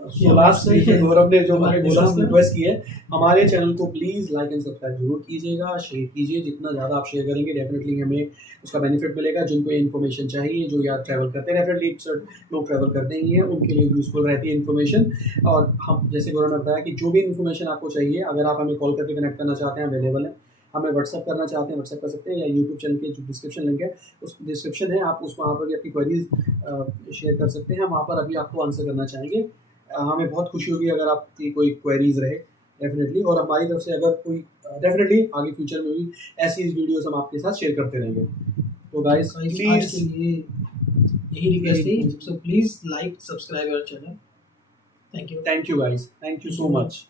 सो लास्ट गौरव ने जो हमारे बोला, हम रिक्वेस्ट की है, हमारे चैनल को प्लीज़ लाइक एंड सब्सक्राइब जरूर कीजिएगा, शेयर कीजिए। जितना ज़्यादा आप शेयर करेंगे डेफिनेटली हमें उसका बेनिफिट मिलेगा। जिनको ये इन्फॉर्मेशन चाहिए, जो यार ट्रैवल करते हैं, डेफिनेटली लोग ट्रैवल करते ही हैं, उनके लिए यूज़फुल रहती है इन्फॉर्मेशन। और हम, जैसे गौरव ने बताया, कि जो भी इन्फॉर्मेशन आपको चाहिए, अगर आप हमें कॉल करके कनेक्ट करना चाहते हैं, अवेलेबल है। हमें व्हाट्सअप करना चाहते हैं, व्हाट्सअप कर सकते हैं, या यूट्यूब चैनल के जो डिस्क्रिप्शन लिंक है, उस डिस्क्रिप्शन है, आप उसमें वहाँ पर भी अपनी क्वेरीज शेयर कर सकते हैं। हम वहाँ पर अभी आपको आंसर करना चाहेंगे। हमें बहुत खुशी होगी अगर आपकी कोई क्वेरीज रहे डेफिनेटली, और हमारी तरफ से अगर कोई डेफिनेटली आगे फ्यूचर में भी ऐसी वीडियोस हम आपके साथ शेयर करते रहेंगे। तो गाइस प्लीज, यही रिक्वेस्ट थी, so please like, subscribe our channel. Thank you guys, thank you so much.